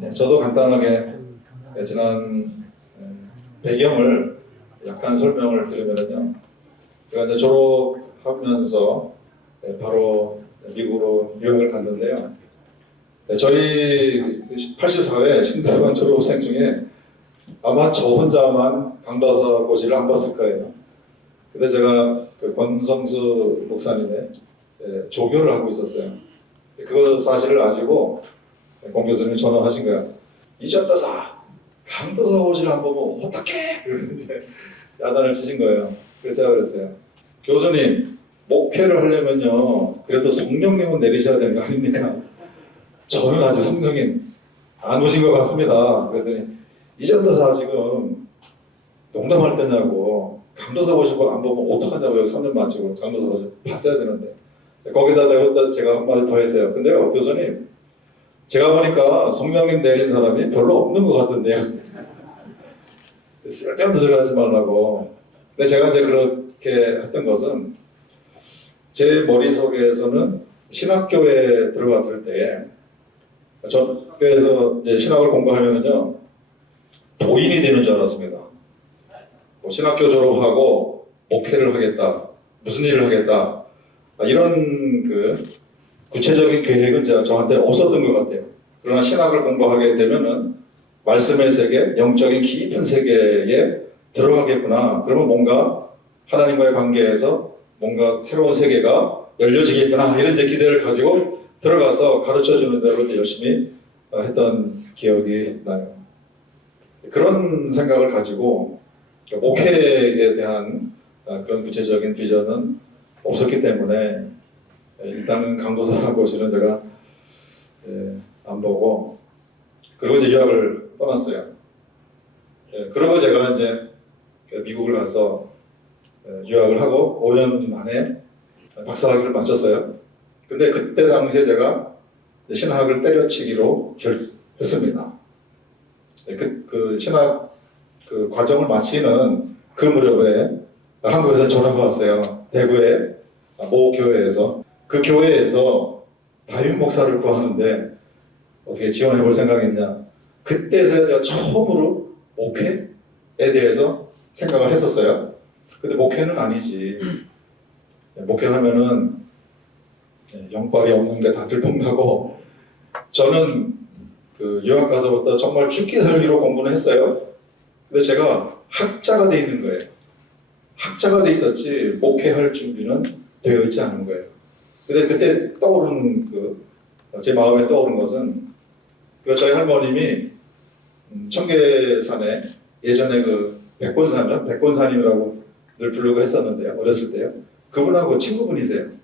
네, 저도 간단하게 지난 배경을 약간 설명을 드리면요. 제가 이제 졸업하면서 바로 미국으로 유학을 갔는데요. 저희 84회 신대관 졸업생 중에 아마 저 혼자만 강도사고시를 안 봤을 거예요. 근데 제가 그 권성수 목사님의 조교를 하고 있었어요. 그 사실을 아시고 공 교수님이 전화하신 거야. 이전도사 강도사고시를 안 보고 어떡해? 이제 야단을 치신 거예요. 그래서 제가 그랬어요. 교수님 목회를 하려면요 그래도 성령님은 내리셔야 되는 거 아닙니까? 저는 아직 성령님 안 오신 것 같습니다. 그랬더니 이전도사 지금 농담할 때냐고 강도사 보시고 안 보면 어떡하냐고 여기 3년 마치고 강도사 보시고 봤어야 되는데 거기다 내가 제가 한 마디 더 했어요. 근데요 교수님 제가 보니까 성령님 내린 사람이 별로 없는 것 같은데요. 쓸데없는 소리 하지 말라고. 근데 제가 이제 그렇게 했던 것은 제 머릿속에서는 신학교에 들어갔을 때 전 학교에서 이제 신학을 공부하려면요 도인이 되는 줄 알았습니다. 뭐 신학교 졸업하고 목회를 하겠다, 무슨 일을 하겠다 이런 그 구체적인 계획은 저한테 없었던 것 같아요. 그러나 신학을 공부하게 되면은 말씀의 세계, 영적인 깊은 세계에 들어가겠구나. 그러면 뭔가 하나님과의 관계에서 뭔가 새로운 세계가 열려지겠구나. 이런 이제 기대를 가지고 들어가서 가르쳐주는 대로 열심히 했던 기억이 나요. 그런 생각을 가지고 목회에 대한 그런 구체적인 비전은 없었기 때문에 일단은 강도사고시는 제가 안 보고 그리고 이제 유학을 떠났어요. 그리고 제가 이제 미국을 가서 유학을 하고 5년 만에 박사학위를 마쳤어요. 근데 그때 당시에 제가 신학을 때려치기로 결했습니다. 그 신학 그 과정을 마치는 그 무렵에 한국에서 전화가 왔어요. 대구의 모 교회에서 그 교회에서 담임 목사를 구하는데 어떻게 지원해 볼 생각이 있냐. 그때서야 제가 처음으로 목회에 대해서 생각을 했었어요. 근데 목회는 아니지. 목회하면은 영빨이 없는 게 다 들통나고 저는 그 유학 가서부터 정말 죽기 살기로 공부는 했어요. 근데 제가 학자가 돼 있는 거예요. 학자가 돼 있었지 목회할 준비는 되어 있지 않은 거예요. 근데 그때 떠오른 제 마음에 떠오른 것은 저희 할머님이 청계산에 예전에 그 백곤사님이라고 늘 부르고 했었는데요. 어렸을 때요. 그분하고 친구분이세요.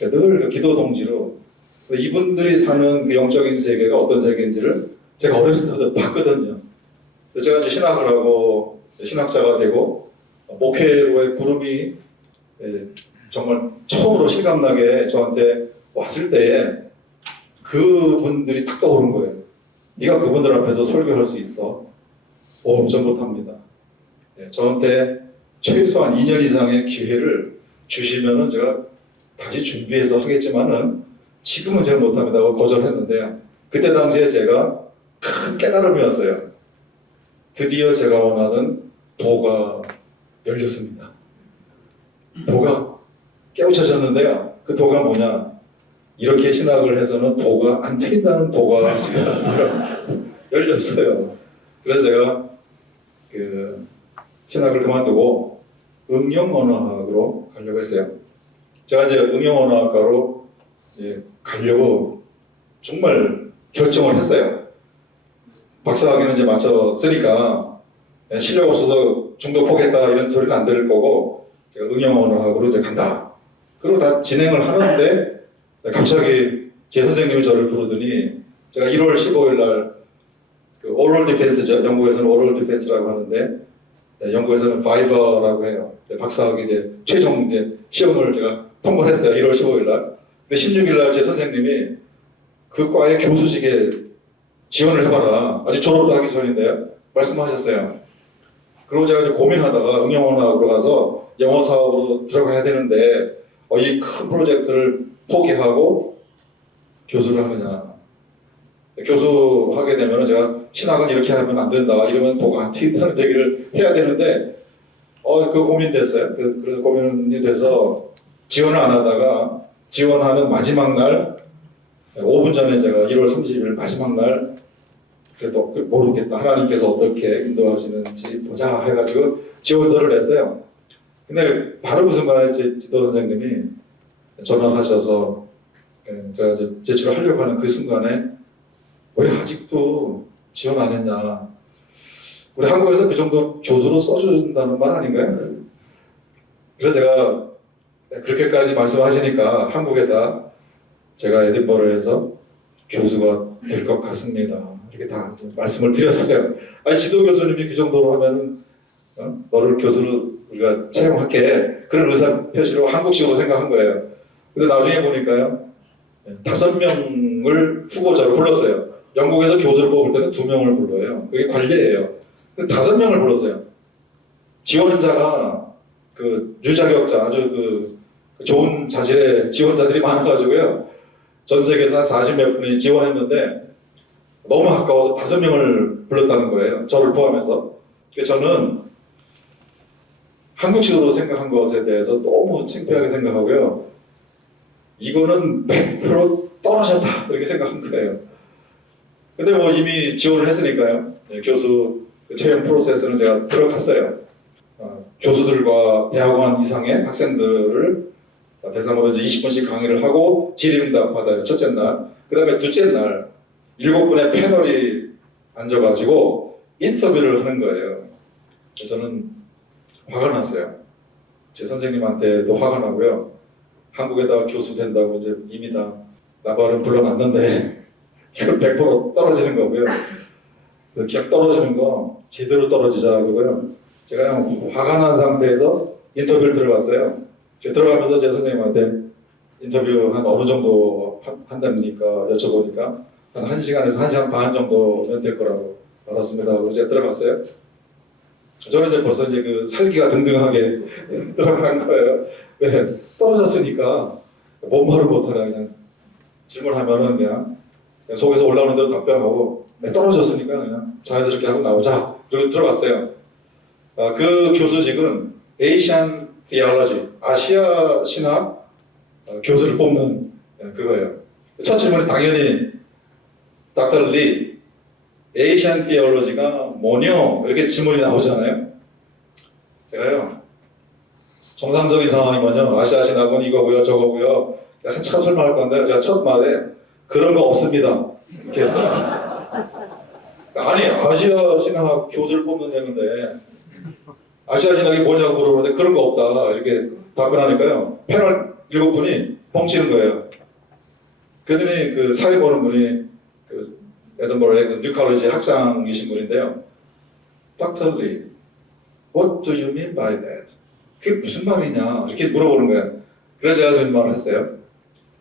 늘 그 기도 동지로 이분들이 사는 그 영적인 세계가 어떤 세계인지를 제가 어렸을 때부터 봤거든요. 제가 이제 신학을 하고 신학자가 되고 목회로의 부름이 정말 처음으로 실감나게 저한테 왔을 때에 그분들이 탁 떠오른 거예요. 네가 그분들 앞에서 설교할 수 있어? 전 못합니다. 저한테 최소한 2년 이상의 기회를 주시면은 제가 다시 준비해서 하겠지만은 지금은 제가 못합니다 하고 거절했는데요. 그때 당시에 제가 큰 깨달음이었어요. 드디어 제가 원하는 도가 열렸습니다. 도가 깨우쳐졌는데요. 그 도가 뭐냐? 이렇게 신학을 해서는 도가 안 트인다는 도가 제가 열렸어요. 그래서 제가 그 신학을 그만두고 응용언어학으로 가려고 했어요. 제가 이제 응용언어학과로 이제 가려고 정말 결정을 했어요. 박사학위는 이제 마쳤으니까 실력 없어서 중도 포기했다 이런 소리는 안 들을 거고 제가 응용언어학으로 이제 간다. 그리고 다 진행을 하는데 갑자기 제 선생님이 저를 부르더니 제가 1월 15일 날 그 오럴 디펜스죠. 영국에서는 오럴 디펜스라고 하는데 영국에서는 바이버라고 해요. 박사학위 이제 최종 이제 시험을 제가 통과를 했어요. 1월 15일 날. 근데 16일 날 제 선생님이 그 과의 교수직에 지원을 해봐라. 아직 졸업도 하기 전인데요. 말씀하셨어요. 그리고 제가 이제 고민하다가 응용언어학으로 가서 영어 사업으로 들어가야 되는데 이 큰 프로젝트를 포기하고 교수를 하느냐. 교수하게 되면 제가 신학은 이렇게 하면 안 된다, 이러면 보고 안 튀긴다는 얘기를 해야 되는데 그 고민됐어요. 그래서 고민이 돼서 지원을 안 하다가 지원하는 마지막 날 5분 전에 제가 1월 30일 마지막 날 그래도 모르겠다, 하나님께서 어떻게 인도하시는지 보자 해가지고 지원서를 냈어요. 근데 바로 그 순간에 제 지도 선생님이 전화를 하셔서 제가 이제 제출을 하려고 하는 그 순간에 왜 아직도 지원 안 했냐, 우리 한국에서 그 정도 교수로 써준다는 말 아닌가요? 그래서 제가 그렇게까지 말씀하시니까 한국에다 제가 에딘버러에서 교수가 될 것 같습니다, 이렇게 다 말씀을 드렸어요. 아니, 지도 교수님이 그 정도로 하면 너를 교수로 우리가 채용할게, 그런 의사 표시로 한국식으로 생각한 거예요. 근데 나중에 보니까요, 5명을 후보자로 불렀어요. 영국에서 교수를 뽑을 때는 2명을 불러요. 그게 관례예요. 근데 5명을 불렀어요. 지원자가 그 유자격자, 아주 그 좋은 자질의 지원자들이 많아가지고요, 전 세계에서 한 40몇 분이 지원했는데 너무 아까워서 5명을 불렀다는 거예요, 저를 포함해서. 그래서 저는 한국식으로 생각한 것에 대해서 너무 창피하게 생각하고요, 이거는 100% 떨어졌다, 이렇게 생각한 거예요. 근데 뭐 이미 지원을 했으니까요, 교수 채용 프로세스는 제가 들어갔어요. 교수들과 대학원 이상의 학생들을 대상으로 이제 20분씩 강의를 하고 질의응답 받아요, 첫째 날. 그 다음에 둘째 날 7분의 패널이 앉아가지고 인터뷰를 하는 거예요. 그래서 저는 화가 났어요. 제 선생님한테도 화가 나고요, 한국에다 교수 된다고 이제 이미 다 나발은 불러놨는데 이걸 100% 떨어지는 거고요. 그냥 떨어지는 거 제대로 떨어지자 그러고요. 제가 그냥 화가 난 상태에서 인터뷰를 들어갔어요. 들어가면서 제 선생님한테 인터뷰 한 어느 정도 한답니까 여쭤보니까 한 1시간에서 1시간 반 정도면 될 거라고 알았습니다. 그래서 제가 들어갔어요. 저는 이제 벌써 이제 그 살기가 등등하게 들어간 거예요. 왜? 떨어졌으니까 뭔 말을 못하나, 그냥 질문하면은 그냥 속에서 올라오는 대로 답변하고, 떨어졌으니까 그냥 자연스럽게 하고 나오자. 그리고 들어갔어요. 그 교수직은 Asian Theology, 아시아 신학 교수를 뽑는 그거예요. 첫 질문이 당연히 닥터 리, Asian Theology가 뭐냐, 이렇게 질문이 나오잖아요. 제가요, 정상적인 상황이면요, 아시아 신학은 이거고요 저거고요 한참 설명할 건데, 제가 첫 말에 그런 거 없습니다 이렇게 했어요. 아니, 아시아 신학 교수를 뽑는 데는데 아시아 신학이 뭐냐고 물어보는데 그런 거 없다 이렇게 답변하니까요, 패널 7분이 뻥치는 거예요. 그랬더니 그 사회 보는 분이 그 에든버러의 그 뉴칼리지 학장이신 분인데요, Dr. Lee, what do you mean by that? 그게 무슨 말이냐 이렇게 물어보는 거예요. 그래서 제가 그런 말을 했어요.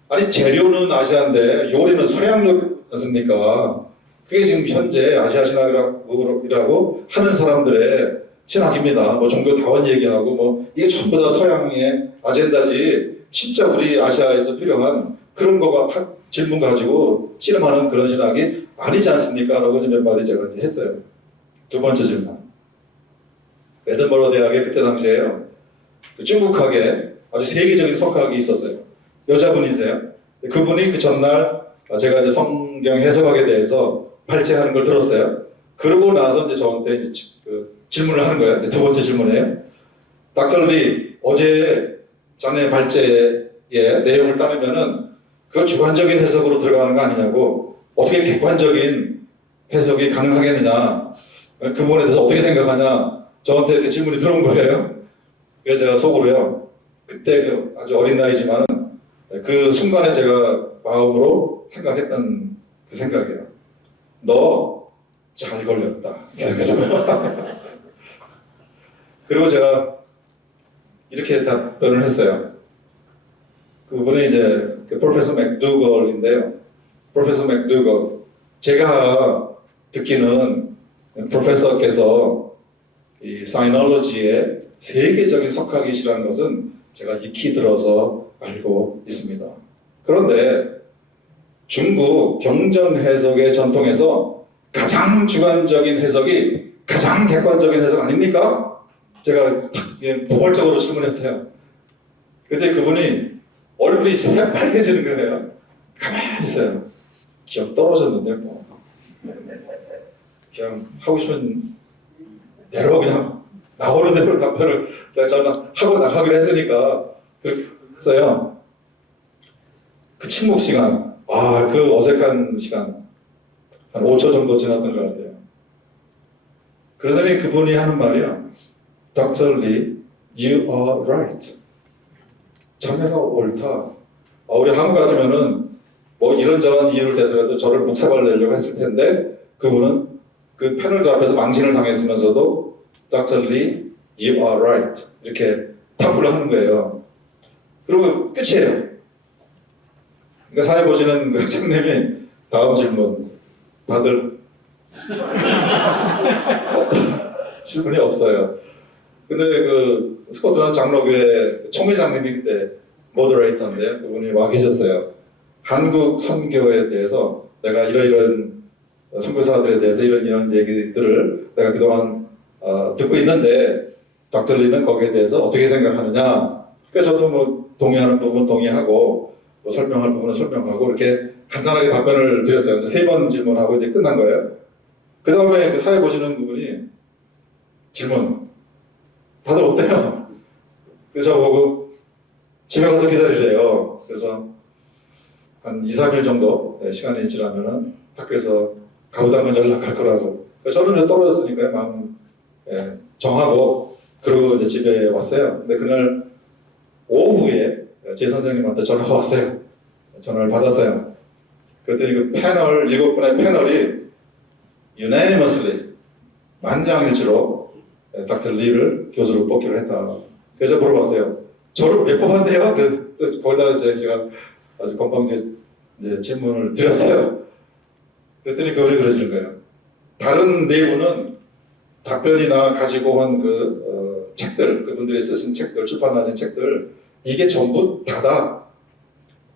아니, 재료는 아시아인데 요리는 서양력 않습니까? 그게 지금 현재 아시아 신학이라고 하는 사람들의 신학입니다. 뭐 종교 다원 얘기하고 뭐 이게 전부 다 서양의 아젠다지, 진짜 우리 아시아에서 필요한 그런 거가 질문 가지고 씨름하는 그런 신학이 아니지 않습니까? 라고 몇 마디 제가 이제 했어요. 두 번째 질문. 에든버러 대학에 그때 당시에요, 그 중국학에 아주 세계적인 석학이 있었어요. 여자분이세요. 그분이 그 전날 제가 이제 성경 해석학에 대해서 발제하는 걸 들었어요. 그러고 나서 이제 저한테 이제 그 질문을 하는 거예요. 두 번째 질문이에요. 닥터 리, 어제 자네 발제의 내용을 따르면은 그 주관적인 해석으로 들어가는 거 아니냐고, 어떻게 객관적인 해석이 가능하겠느냐, 그 부분에 대해서 어떻게 생각하냐, 저한테 이렇게 질문이 들어온 거예요. 그래서 제가 속으로요, 그때 그 아주 어린 나이지만 그 순간에 제가 마음으로 생각했던 그 생각이에요. 너 잘 걸렸다. 그리고 제가 이렇게 답변을 했어요. 그분이 이제 그 프로페서 맥두걸인데요. 프로페서 맥두걸, 제가 듣기는 프로페서께서 이 사이놀로지의 세계적인 석학이시라는 것은 제가 익히 들어서 알고 있습니다. 그런데 중국 경전 해석의 전통에서 가장 주관적인 해석이 가장 객관적인 해석 아닙니까? 제가 도발적으로 질문했어요. 그때 그분이 얼굴이 새빨개지는 거예요. 가만히 있어요. 기억 떨어졌는데 뭐 그냥 하고 싶은 대로 그냥 나오는 대로 답변을 그냥 저는 하고 나가기로 했으니까 그랬어요. 그 침묵 시간, 그 어색한 시간 한 5초 정도 지났던 것 같아요. 그러더니 그분이 하는 말이요. Dr. Lee, you are right. 자네가 옳다. 우리 한국 같으면은 뭐 이런저런 이유를 대서라도 저를 묵사발 내려고 했을 텐데 그분은 그 패널들 앞에서 망신을 당했으면서도 Dr. Lee, you are right. 이렇게 탑을 하는 거예요. 그리고 끝이에요. 그러니까 사회 보시는 그 학생님이 다음 질문 다들 질문이 없어요. 근데 그 스코틀랜드 장로교회 총회장님이 그때 모더레이터인데 그분이 와 계셨어요. 한국 선교에 대해서 내가 이런 선교사들에 대해서 이런 얘기들을 내가 그동안 듣고 있는데 닥터 리는 거기에 대해서 어떻게 생각하느냐. 그래서 저도 뭐 동의하는 부분 동의하고 뭐 설명할 부분은 설명하고 이렇게 간단하게 답변을 드렸어요. 3번 질문하고 이제 끝난 거예요. 그 다음에 그 사회 보시는 부분이 질문 다들 어때요? 그래서 저보고 집에 가서 기다리래요. 그래서 한 2, 3일 정도 시간이 지나면은 학교에서 가보다가 연락할 거라고. 그래서 저는 떨어졌으니까 마음 정하고 그러고 이제 집에 왔어요. 근데 그날 오후에 제 선생님한테 전화가 왔어요. 전화를 받았어요. 그랬더니 그 패널 7분의 패널이 unanimously 만장일치로 닥터 리를 교수로 뽑기로 했다. 그래서 물어봤어요. 저를 왜 뽑았대요? 그래서 거기다 이제 제가 아주 건방지게 이제 질문을 드렸어요. 그랬더니 그분이 그러시는 거예요. 다른 내부는 답변이나 가지고 온 그 책들, 그분들이 쓰신 책들, 출판하신 책들 이게 전부 다다.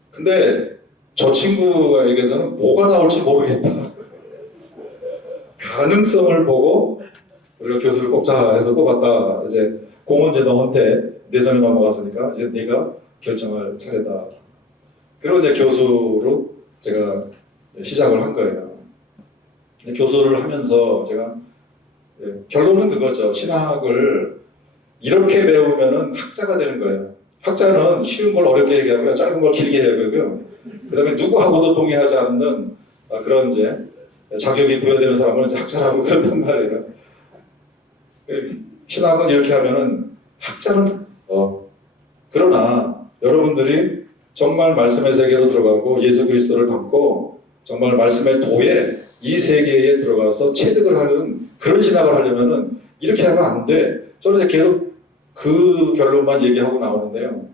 근데 저 친구에게서는 뭐가 나올지 모르겠다. 가능성을 보고 우리가 교수를 뽑자 해서 뽑았다. 이제 공은 이제 너한테 내 손에 넘어갔으니까 이제 네가 결정할 차례다. 그리고 이제 교수로 제가 시작을 한 거예요. 교수를 하면서 제가 결론은 그거죠. 신학을 이렇게 배우면은 학자가 되는 거예요. 학자는 쉬운 걸 어렵게 얘기하고요, 짧은 걸 길게 얘기하고요. 그다음에 누구하고도 동의하지 않는 그런 이제 자격이 부여되는 사람은 이제 학자라고 그런단 말이에요. 신학은 이렇게 하면은 학자는 그러나 여러분들이 정말 말씀의 세계로 들어가고 예수 그리스도를 담고 정말 말씀의 도에 이 세계에 들어가서 체득을 하는 그런 신학을 하려면은 이렇게 하면 안 돼. 저는 이제 계속 그 결론만 얘기하고 나오는데요.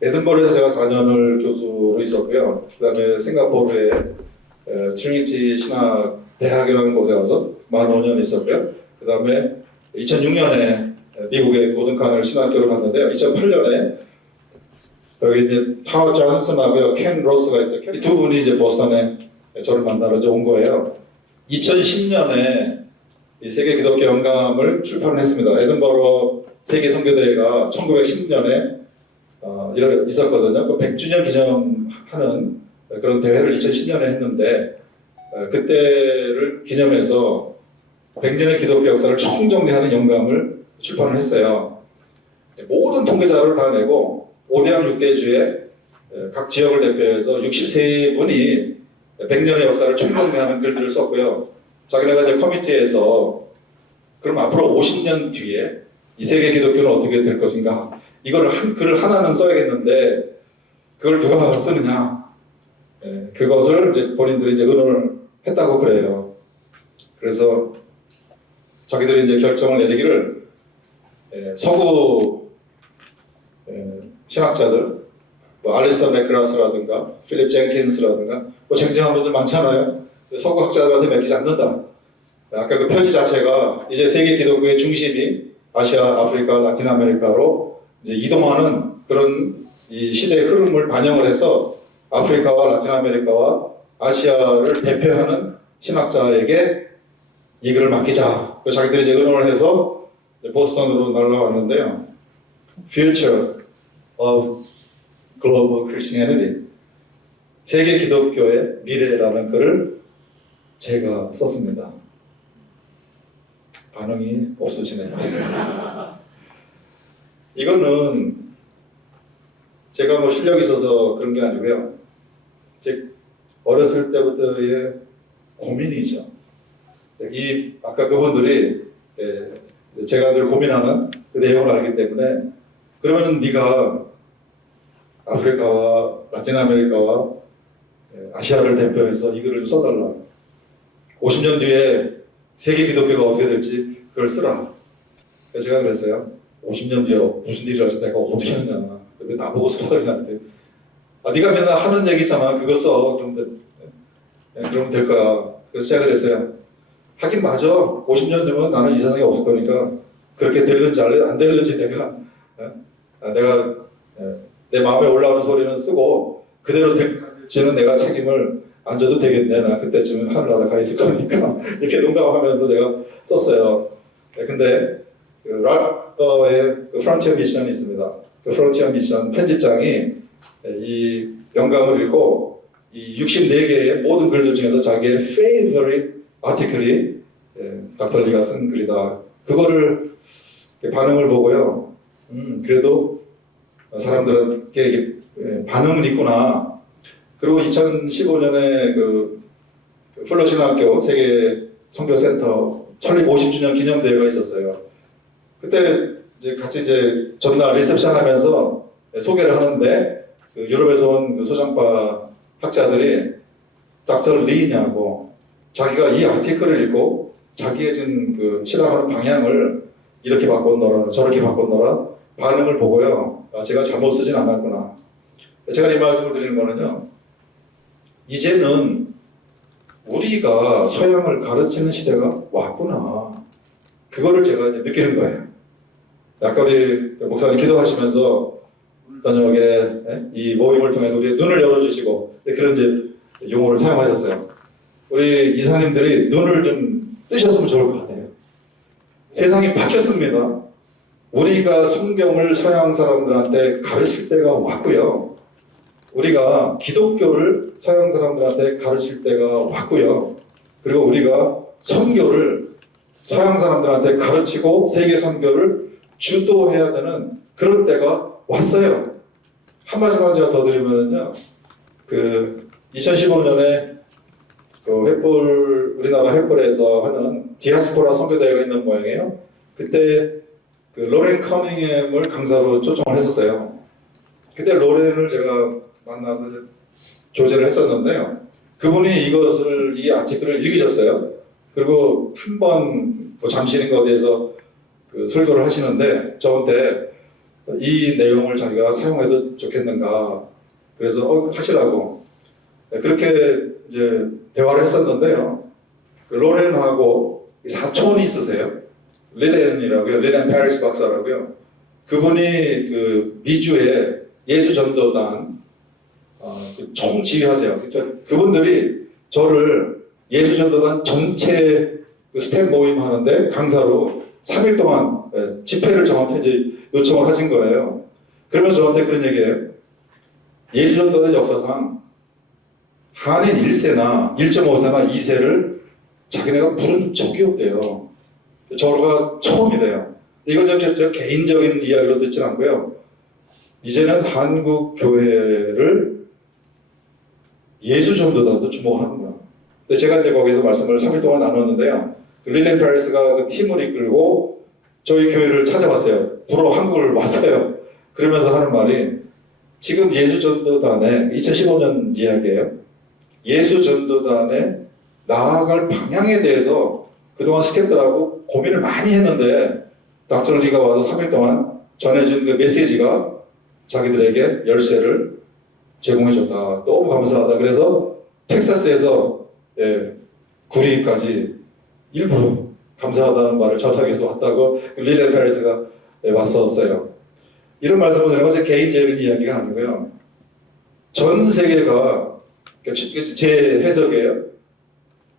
에든버러에서 제가 4년을 교수로 있었고요. 그 다음에 싱가포르에 트리니티 신학 대학이라는 곳에 가서 15년 있었고요. 그 다음에 2006년에 미국의 고등학을 신학교를 갔는데요. 2008년에 여기 이제 타 존슨하고요, 켄 로스가 있어요. 이 두 분이 이제 보스턴에 저를 만나러 이제 온 거예요. 2010년에 이 세계 기독교 영감을 출판을 했습니다. 에든버러 세계 선교대회가 1910년에 있었거든요. 그 100주년 기념하는 그런 대회를 2010년에 했는데 그때를 기념해서 100년의 기독교 역사를 총정리하는 영감을 출판을 했어요. 모든 통계 자료를 다 내고 5대양 6대주의 각 지역을 대표해서 63분이 100년의 역사를 총정리하는 글들을 썼고요. 자기네가 이제 커미티에서 그럼 앞으로 50년 뒤에 이 세계 기독교는 어떻게 될 것인가, 이거를 글을 하나는 써야겠는데 그걸 누가 쓰느냐, 그것을 이제 본인들이 이제 의논을 했다고 그래요. 그래서 자기들이 이제 결정을 내리기를 서구 신학자들, 뭐 알리스터 맥그라스라든가 필립 젠킨스라든가 뭐 쟁쟁한 분들 많잖아요. 서구 학자들한테 맡기지 않는다. 아까 그 표지 자체가 이제 세계 기독교의 중심이 아시아, 아프리카, 라틴 아메리카로 이제 이동하는 그런 이 시대의 흐름을 반영을 해서 아프리카와 라틴 아메리카와 아시아를 대표하는 신학자에게 이 글을 맡기자. 그래서 자기들이 이제 의논을 해서 보스턴으로 날아왔는데요. Future of Global Christianity, 세계 기독교의 미래라는 글을 제가 썼습니다. 반응이 없으시네요. 이거는 제가 뭐 실력이 있어서 그런 게 아니고요. 제 어렸을 때부터의 고민이죠. 이 아까 그분들이 제가 늘 고민하는 그 내용을 알기 때문에, 그러면은 네가 아프리카와 라틴 아메리카와 아시아를 대표해서 이 글을 좀 써달라. 50년 뒤에 세계 기독교가 어떻게 될지 그걸 쓰라. 그래서 제가 그랬어요. 50년 뒤에 무슨 일을 할지 내가 어떻게 하냐. 왜 나보고 쓰라고. 네가 맨날 하는 얘기 있잖아. 그거 써. 그러면 될 거야. 그래서 제가 그랬어요. 하긴 맞아. 50년 뒤면 나는 이 세상에 없을 거니까 그렇게 될는지 안 될는지 내가 내 마음에 올라오는 소리는 쓰고 그대로 될지는 내가 책임을 안 져도 되겠네. 나 그때쯤은 하늘나라 가 있을 거니까. 이렇게 농담하면서 제가 썼어요. 근데 그 락의 그 프론티어 미션이 있습니다. 그 프론티어 미션 편집장이 이 영감을 읽고 이 64개의 모든 글들 중에서 자기의 favorite 아티클이 닥터 리가 쓴 글이다. 그거를 반응을 보고요. 그래도 사람들에게 반응은 있구나. 그리고 2015년에 그 풀러 신학교 세계 선교센터 설립 50주년 기념대회가 있었어요. 그때 이제 같이 이제 전날 리셉션 하면서 소개를 하는데 그 유럽에서 온 그 소장파 학자들이 닥터 리냐고 자기가 이 아티클을 읽고 자기의 지금 그 신앙하는 방향을 이렇게 바꿨노라 저렇게 바꿨노라 반응을 보고요. 제가 잘못 쓰진 않았구나. 제가 이 말씀을 드리는 거는요. 이제는 우리가 서양을 가르치는 시대가 왔구나. 그거를 제가 이제 느끼는 거예요. 아까 우리 목사님 기도하시면서 저녁에 이 모임을 통해서 우리의 눈을 열어주시고 그런 이제 용어를 사용하셨어요. 우리 이사님들이 눈을 좀 뜨셨으면 좋을 것 같아요. 세상이 바뀌었습니다. 우리가 성경을 서양 사람들한테 가르칠 때가 왔고요. 우리가 기독교를 서양 사람들한테 가르칠 때가 왔고요. 그리고 우리가 선교를 서양 사람들한테 가르치고 세계 선교를 주도해야 되는 그런 때가 왔어요. 한 말씀만 제가 더 드리면요. 그 2015년에 그 우리나라 횃불에서 하는 디아스포라 선교대회가 있는 모양이에요. 그때 그 로렌 커닝햄을 강사로 초청을 했었어요. 그때 로렌을 제가 만나서 조제를 했었는데요. 그분이 이 아티클을 읽으셨어요. 그리고 한번 뭐 잠시인가 어디에서 그 설교를 하시는데 저한테 이 내용을 자기가 사용해도 좋겠는가. 그래서 하시라고. 그렇게 이제 대화를 했었는데요. 그 로렌하고 사촌이 있으세요. 릴렌이라고요. 릴렌 파리스 박사라고요. 그분이 그 미주의 예수전도단 그 총지휘하세요. 그분들이 저를 예수전도단 전체 그 스텝 모임 하는데 강사로 3일 동안 집회를 저한테 이제 요청을 하신 거예요. 그러면서 저한테 그런 얘기예요. 예수전도단 역사상 한인 1세나 1.5세나 2세를 자기네가 부른 적이 없대요. 저가 처음이래요. 이건 제 개인적인 이야기로 듣지 않고요. 이제는 한국 교회를 예수전도단도 주목을 하는구나. 제가 이제 거기서 말씀을 3일 동안 나눴는데요. 그 릴렌 파리스가 그 팀을 이끌고 저희 교회를 찾아왔어요. 보러 한국을 왔어요. 그러면서 하는 말이 지금 예수전도단의 2015년 이야기예요. 예수전도단의 나아갈 방향에 대해서 그동안 스태프들하고 고민을 많이 했는데 닥터 리가 와서 3일 동안 전해준 그 메시지가 자기들에게 열쇠를 제공해줬다. 너무 감사하다. 그래서 텍사스에서 구리까지 일부러 감사하다는 말을 전하기 위해서 왔다고 릴렌 파리스가 왔었어요. 이런 말씀을 드리는 건 제 개인적인 이야기가 아니고요. 전 세계가 제 해석이에요.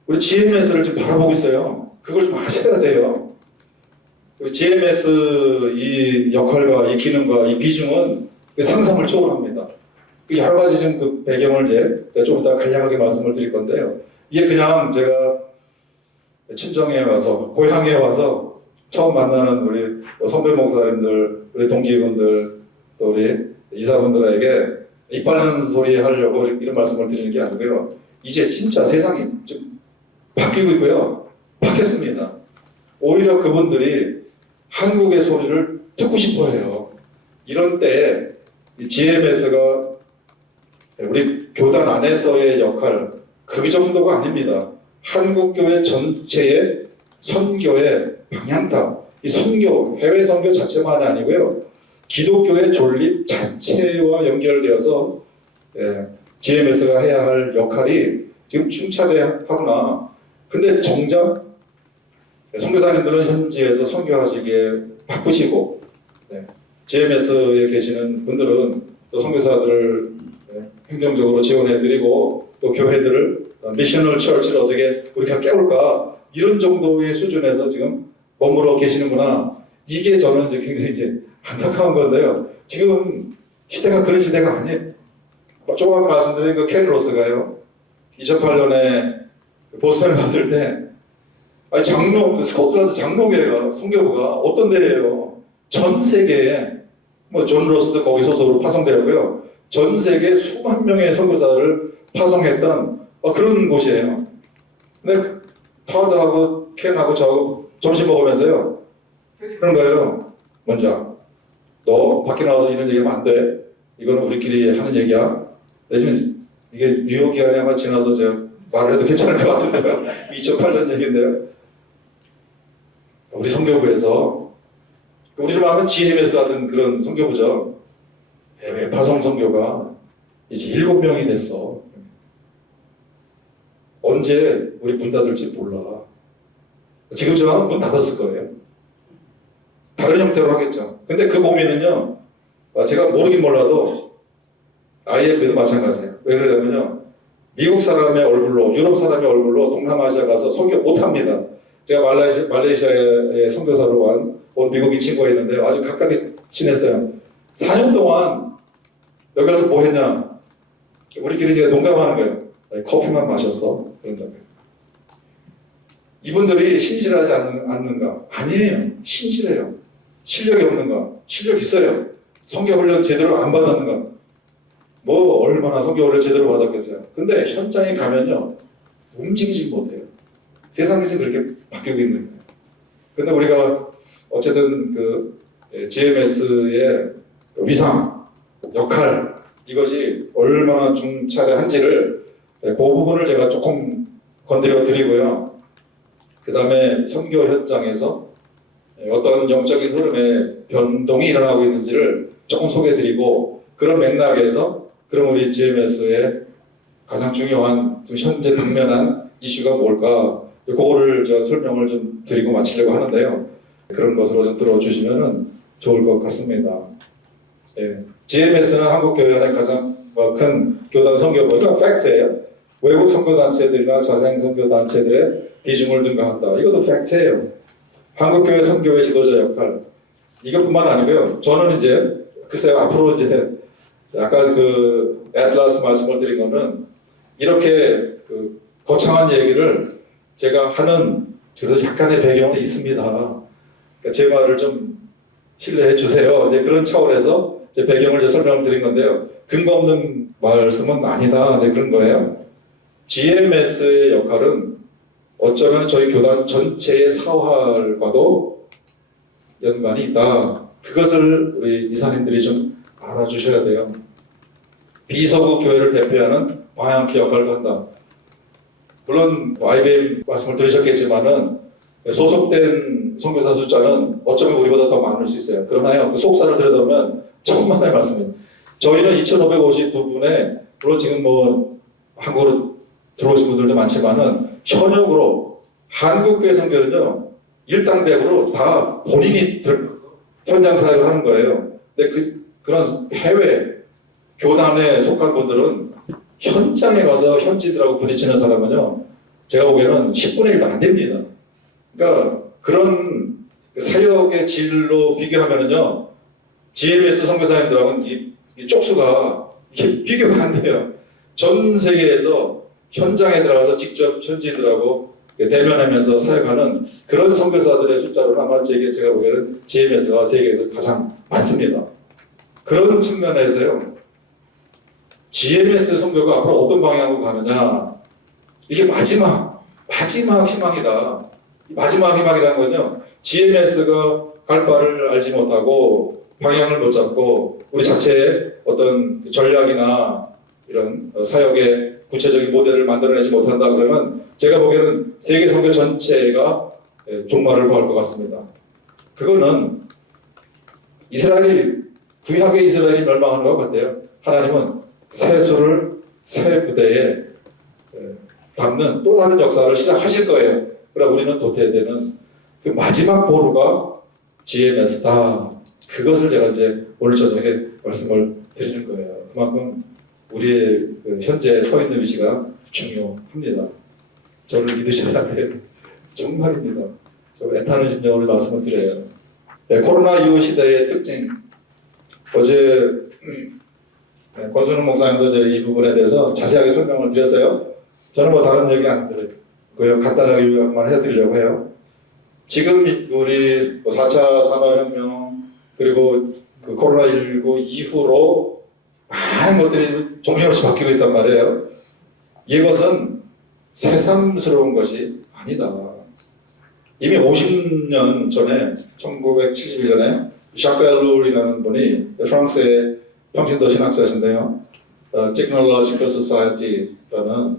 우리 GMS를 좀 바라보고 있어요. 그걸 좀 아셔야 돼요. GMS 이 역할과 이 기능과 이 비중은 상상을 초월합니다. 여러 가지 좀 그 배경을 이제 좀 이따 간략하게 말씀을 드릴 건데요. 이게 그냥 제가 친정에 와서, 고향에 와서 처음 만나는 우리 선배 목사님들, 우리 동기분들, 또 우리 이사분들에게 입 바르는 소리 하려고 이런 말씀을 드리는 게 아니고요. 이제 진짜 세상이 좀 바뀌고 있고요. 바뀌었습니다. 오히려 그분들이 한국의 소리를 듣고 싶어 해요. 이런 때에 GMS가 우리 교단 안에서의 역할, 그 정도가 아닙니다. 한국교회 전체의 선교의 방향타, 이 선교, 해외 선교 자체만이 아니고요. 기독교의 존립 자체와 연결되어서 GMS가 해야 할 역할이 지금 중차대하구나. 근데 정작 선교사님들은 현지에서 선교하시기에 바쁘시고 GMS에 계시는 분들은 또 선교사들을 행정적으로 지원해드리고 또 교회들을 미셔널 처치를 어떻게 우리가 깨울까 이런 정도의 수준에서 지금 머물러 계시는구나. 이게 저는 이제 굉장히 이제 안타까운 건데요. 지금 시대가 그런 시대가 아니에요. 조금 말씀드린 그 켄 로스가요. 2008년에 보스턴에 갔을 때 아니 장로, 스코틀랜드 장로교회가 선교부가 어떤 데예요? 전 세계에 뭐 존 로스도 거기 소속으로 파송되고요. 전 세계 수만 명의 선교사를 파송했던 그런 곳이에요. 근데 타드하고 켄하고 저 점심 먹으면서요. 그런 거예요. 먼저 너 밖에 나와서 이런 얘기하면 안 돼. 이거는 우리끼리 하는 얘기야. 요즘 이게 뉴욕 기간에 아마 지나서 제가 말을 해도 괜찮을 것 같은데요. 2008년 얘기인데요. 우리 선교부에서 우리를 말하면 GMS 같은 그런 선교부죠. 해외 파송 선교가 이제 7명이 됐어. 언제 우리 문 닫을지 몰라. 지금쯤 하면 문 닫았을 거예요. 다른 형태로 하겠죠. 근데 그 고민은요, 제가 모르긴 몰라도 IMB도 마찬가지예요. 왜 그러냐면요, 미국 사람의 얼굴로, 유럽 사람의 얼굴로 동남아시아 가서 선교 못합니다. 제가 말레이시아에 선교사로 온 미국인 친구가 있는데 아주 가깝게 지냈어요. 4년 동안 여기 가서 뭐 했냐? 우리끼리 제가 농담하는 거예요. 커피만 마셨어. 그런다고요. 이분들이 신실하지 않는가? 아니에요. 신실해요. 실력이 없는가? 실력 있어요. 선교 훈련 제대로 안 받았는가? 뭐 얼마나 선교 훈련 제대로 받았겠어요. 근데 현장에 가면요. 움직이지 못해요. 세상이 지금 그렇게 바뀌고 있는 거예요. 근데 우리가 어쨌든 그 GMS의 위상, 역할 이것이 얼마나 중차대한지를 그 부분을 제가 조금 건드려 드리고요. 그 다음에 선교 현장에서 어떤 영적인 흐름의 변동이 일어나고 있는지를 조금 소개해 드리고 그런 맥락에서 그럼 우리 GMS의 가장 중요한 현재 당면한 이슈가 뭘까 그거를 제가 설명을 좀 드리고 마치려고 하는데요. 그런 것으로 좀 들어주시면 좋을 것 같습니다. GMS는 한국교회의 가장 큰 교단 선교부가 팩트예요. 외국 선교단체들이나 자생 선교단체들의 비중을 능가한다. 이것도 팩트예요. 한국교회 선교회 지도자 역할 이것뿐만 아니고요. 저는 이제 글쎄요 앞으로 이제 아까 그 애틀라스 말씀을 드린 거는 이렇게 그 거창한 얘기를 제가 하는 그래도 약간의 배경이 있습니다. 그러니까 제 말을 좀 신뢰해 주세요. 이제 그런 차원에서 제 배경을 이제 설명을 드린 건데요. 근거 없는 말씀은 아니다. 이제 그런 거예요. GMS의 역할은 어쩌면 저희 교단 전체의 사활과도 연관이 있다. 그것을 우리 이사님들이 좀 알아주셔야 돼요. 비서구 교회를 대표하는 방향키 역할을 한다. 물론 IBM 말씀을 들으셨겠지만은 소속된 선교사 숫자는 어쩌면 우리보다 더 많을 수 있어요. 그러나요, 그 속사를 들여다보면 천만의 말씀입니다. 저희는 2,552분에 물론 지금 뭐 한국으로 들어오신 분들도 많지만은 현역으로 한국교회 선교는요 일당백으로 다 본인이 현장 사역을 하는 거예요. 근데 그런 해외 교단에 속한 분들은 현장에 가서 현지들하고 부딪히는 사람은요, 제가 보기에는 10분의 1도 안 됩니다. 그러니까 그런 사역의 질로 비교하면은요, GMS 선교사님들하고는 이 쪽수가 이게 비교가 안 돼요. 전 세계에서 현장에 들어가서 직접 현지들하고 대면하면서 사역하는 그런 선교사들의 숫자로는 아마 제가 보기에는 GMS가 세계에서 가장 많습니다. 그런 측면에서요, GMS 선교가 앞으로 어떤 방향으로 가느냐, 이게 마지막 희망이다. 마지막 희망이라는 건요, GMS가 갈 바를 알지 못하고 방향을 못 잡고 우리 자체의 어떤 전략이나 이런 사역의 구체적인 모델을 만들어내지 못한다 그러면 제가 보기에는 세계 선교 전체가 종말을 보할 것 같습니다. 그거는 구약의 이스라엘이 멸망하는 것 같아요. 하나님은 새 부대에 담는 또 다른 역사를 시작하실 거예요. 그러나 우리는 도태되는 그 마지막 보루가 GMS다. 그것을 제가 이제 오늘 저녁에 말씀을 드리는 거예요. 그만큼 우리의 현재 서 있는 위치가 중요합니다. 저를 믿으셔야 돼요. 정말입니다. 저 애타는 심정으로 말씀을 드려요. 네, 코로나 이후 시대의 특징. 어제 권순웅 목사님도 이 부분에 대해서 자세하게 설명을 드렸어요. 저는 뭐 다른 얘기 안 드려요. 간단하게 요약만 해드리려고 해요. 지금 우리 4차 산업혁명 그리고 그 코로나19 이후로 많은 것들이 정신없이 바뀌고 있단 말이에요. 이것은 새삼스러운 것이 아니다. 이미 50년 전에 1971년에 샤크 엘룰이라는 분이 프랑스의 평신도 신학자신데요. Technological Society라는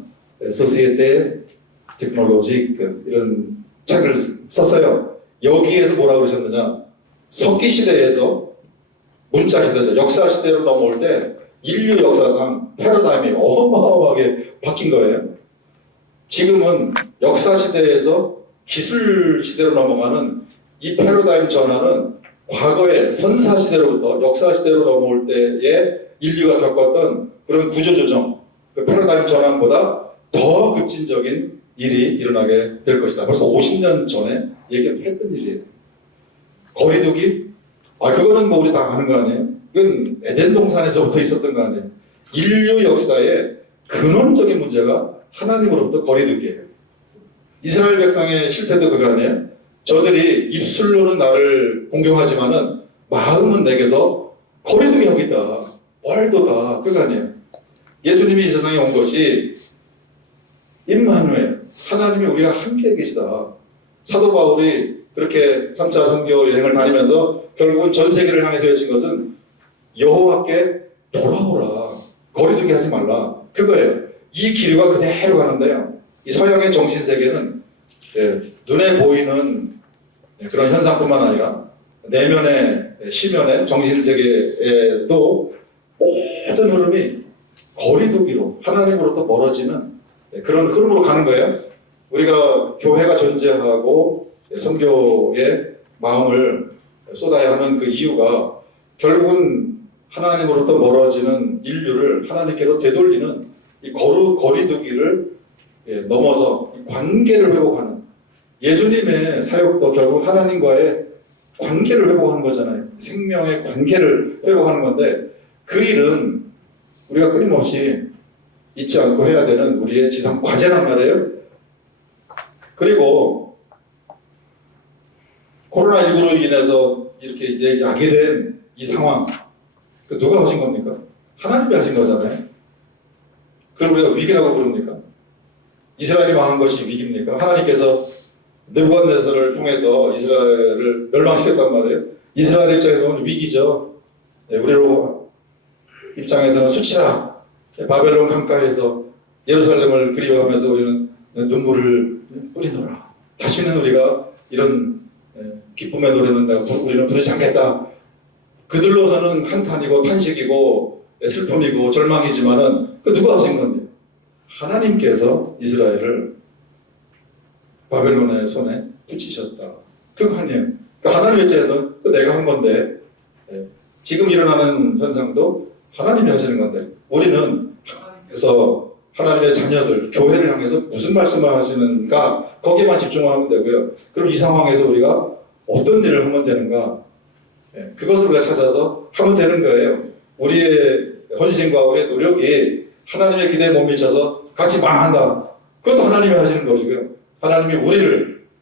소시에테 테크놀로직 이런 책을 썼어요. 여기에서 뭐라고 그러셨느냐, 석기 시대에서 문자 시대죠. 역사 시대로 넘어올 때 인류 역사상 패러다임이 어마어마하게 바뀐 거예요. 지금은 역사 시대에서 기술 시대로 넘어가는 이 패러다임 전환은 과거의 선사 시대로부터 역사 시대로 넘어올 때에 인류가 겪었던 그런 구조조정, 그 패러다임 전환보다 더 급진적인 일이 일어나게 될 것이다. 벌써 50년 전에 얘기를 했던 일이에요. 거리두기? 그거는 뭐 우리 다 아는 거 아니에요? 이건 에덴 동산에서부터 있었던 거 아니에요? 인류 역사의 근원적인 문제가 하나님으로부터 거리두기예요. 이스라엘 백성의 실패도 그거 아니에요? 저들이 입술로는 나를 공경하지만은 마음은 내게서 거리두기 하고 있다. 멀도다. 그거 아니에요? 예수님이 이 세상에 온 것이 임마누엘, 하나님이 우리와 함께 계시다. 사도 바울이 그렇게 3차 선교 여행을 다니면서 결국은 전 세계를 향해서 외친 것은 여호와께 돌아오라. 거리두기 하지 말라. 그거예요. 이 기류가 그대로 가는데요. 이 서양의 정신세계는 눈에 보이는 그런 현상뿐만 아니라 내면의 시면의 정신세계에도 모든 흐름이 거리두기로 하나님으로부터 멀어지는 그런 흐름으로 가는 거예요. 우리가 교회가 존재하고 선교의 마음을 쏟아야 하는 그 이유가 결국은 하나님으로부터 멀어지는 인류를 하나님께로 되돌리는 이 거리두기를 넘어서 관계를 회복하는, 예수님의 사역도 결국 하나님과의 관계를 회복하는 거잖아요. 생명의 관계를 회복하는 건데 그 일은 우리가 끊임없이 잊지 않고 해야 되는 우리의 지상 과제란 말이에요. 그리고 코로나19로 인해서 이렇게 야기된 이 상황, 그 누가 하신 겁니까? 하나님이 하신 거잖아요. 그걸 우리가 위기라고 부릅니까? 이스라엘이 망한 것이 위기입니까? 하나님께서 느부갓네살을 통해서 이스라엘을 멸망시켰단 말이에요. 이스라엘 입장에서 보면 위기죠. 우리로 입장에서는 수치다. 바벨론 강가에서 예루살렘을 그리워하면서 우리는 눈물을 뿌리노라. 다시는 우리가 이런 기쁨의 노래는 우리는 부르지 않겠다. 그들로서는 한탄이고 탄식이고 슬픔이고 절망이지만은 그 누가 하신 건데? 하나님께서 이스라엘을 바벨론의 손에 붙이셨다. 그거 아니에요. 그러니까 하나님 입장에서 내가 한 건데 지금 일어나는 현상도 하나님이 하시는 건데 우리는 하나님께서 하나님의 자녀들, 교회를 향해서 무슨 말씀을 하시는가 거기에만 집중하면 되고요. 그럼 이 상황에서 우리가 어떤 일을 하면 되는가 그것을 우리가 찾아서 하면 되는 거예요. 우리의 헌신과 우리의 노력이 하나님의 기대에 못 미쳐서 같이 망한다. 그것도 하나님이 하시는 것이고요. 하나님이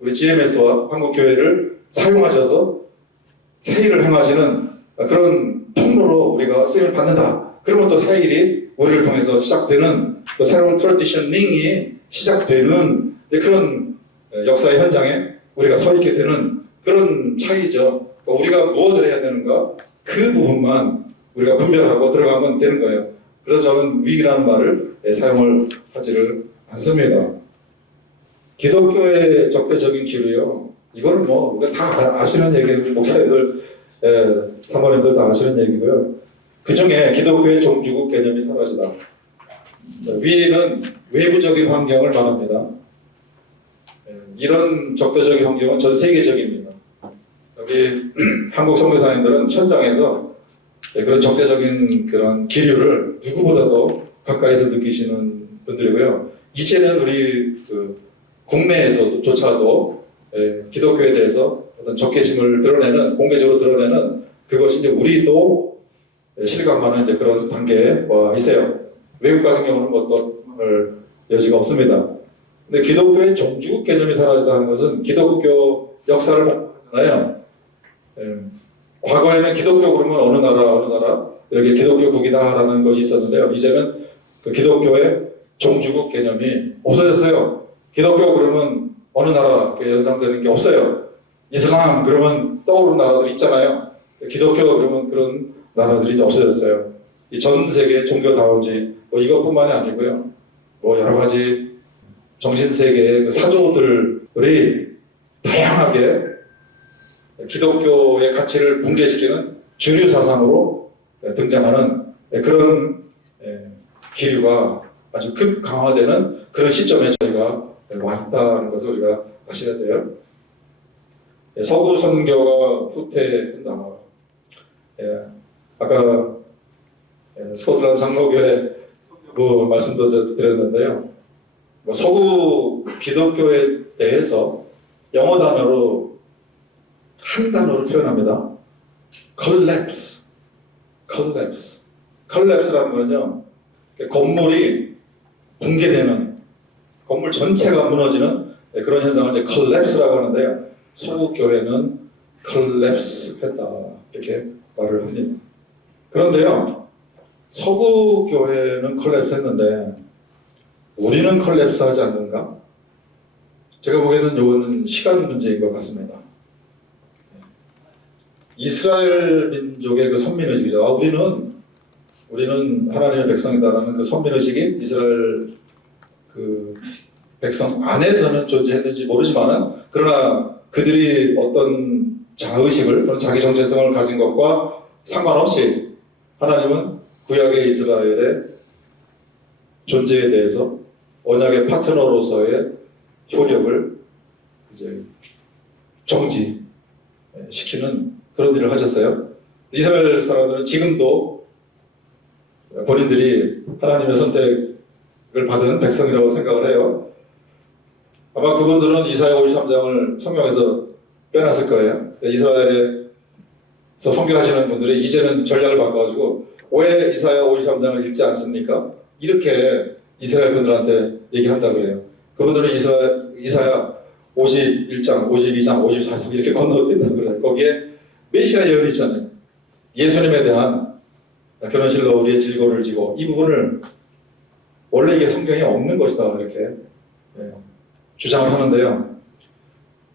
우리 GMS와 한국교회를 사용하셔서 새 일을 행하시는 그런 통로로 우리가 쓰임을 받는다. 그러면 또 새 일이 우리를 통해서 시작되는 또 새로운 트래디셔닝이 시작되는 그런 역사의 현장에 우리가 서 있게 되는 그런 차이죠. 우리가 무엇을 해야 되는가 그 부분만 우리가 분별하고 들어가면 되는 거예요. 그래서 저는 위기라는 말을 사용을 하지를 않습니다. 기독교의 적대적인 기류요. 이거는 뭐 우리가 다 아시는 얘기예요. 목사님들, 사모님들 다 아시는 얘기고요. 그 중에 기독교의 종주국 개념이 사라지다. 위에는 외부적인 환경을 말합니다. 이런 적대적인 환경은 전 세계적입니다. 여기 한국 선교사님들은 현장에서 그런 적대적인 그런 기류를 누구보다도 가까이서 느끼시는 분들이고요. 이제는 우리 국내에서조차도 기독교에 대해서 어떤 적개심을 드러내는, 공개적으로 드러내는 그것이 이제 우리도 실감하는 이제 그런 단계에 와 있어요. 외국 같은 경우는 뭐 또 여지가 없습니다. 근데 기독교의 종주국 개념이 사라지다는 것은 기독교 역사를 보잖아요. 과거에는 기독교 그러면 어느 나라 이렇게 기독교국이다라는 것이 있었는데요. 이제는 그 기독교의 종주국 개념이 없어졌어요. 기독교 그러면 어느 나라 연상되는 게 없어요. 이슬람 그러면 떠오르는 나라들이 있잖아요. 기독교 그러면 그런 나라들이 이제 없어졌어요. 이 전 세계 종교다운지 뭐 이것뿐만이 아니고요. 뭐 여러 가지 정신세계의 그 사조들이 다양하게 기독교의 가치를 붕괴시키는 주류 사상으로 등장하는 그런 기류가 아주 급 강화되는 그런 시점에 저희가 와 있다는 것을 우리가 아셔야 돼요. 서구 선교가 후퇴한다. 아까 스코틀랜드 장로교회 말씀도 드렸는데요. 서구 기독교에 대해서 영어 단어로 한 단어로 표현합니다. collapse. collapse라는 거는요. 건물이 붕괴되는, 건물 전체가 무너지는 그런 현상을 이제 collapse라고 하는데요. 서구 교회는 collapse했다 이렇게 말을 합니다. 그런데요. 서구 교회는 collapse했는데 우리는 collapse하지 않는가? 제가 보기에는 이거는 시간 문제인 것 같습니다. 이스라엘 민족의 그 선민의식이죠. 우리는 하나님의 백성이다라는 그 선민의식이 이스라엘 그 백성 안에서는 존재했는지 모르지만은 그러나 그들이 어떤 자의식을 또는 자기 정체성을 가진 것과 상관없이 하나님은 구약의 이스라엘의 존재에 대해서 언약의 파트너로서의 효력을 이제 정지시키는 그런 일을 하셨어요. 이스라엘 사람들은 지금도 본인들이 하나님의 선택을 받은 백성이라고 생각을 해요. 아마 그분들은 이사야 53장을 성경에서 빼놨을 거예요. 이스라엘에서 선교하시는 분들이 이제는 전략을 바꿔가지고 왜 이사야 53장을 읽지 않습니까? 이렇게 이스라엘 분들한테 얘기한다고 해요. 그분들은 이사야 51장, 52장, 54장 이렇게 건너뛴다고 그래요. 거기에 메시아 예언이 있잖아요. 예수님에 대한 결혼실로 우리의 질고를 지고 이 부분을 원래 이게 성경에 없는 것이다 이렇게 주장을 하는데요.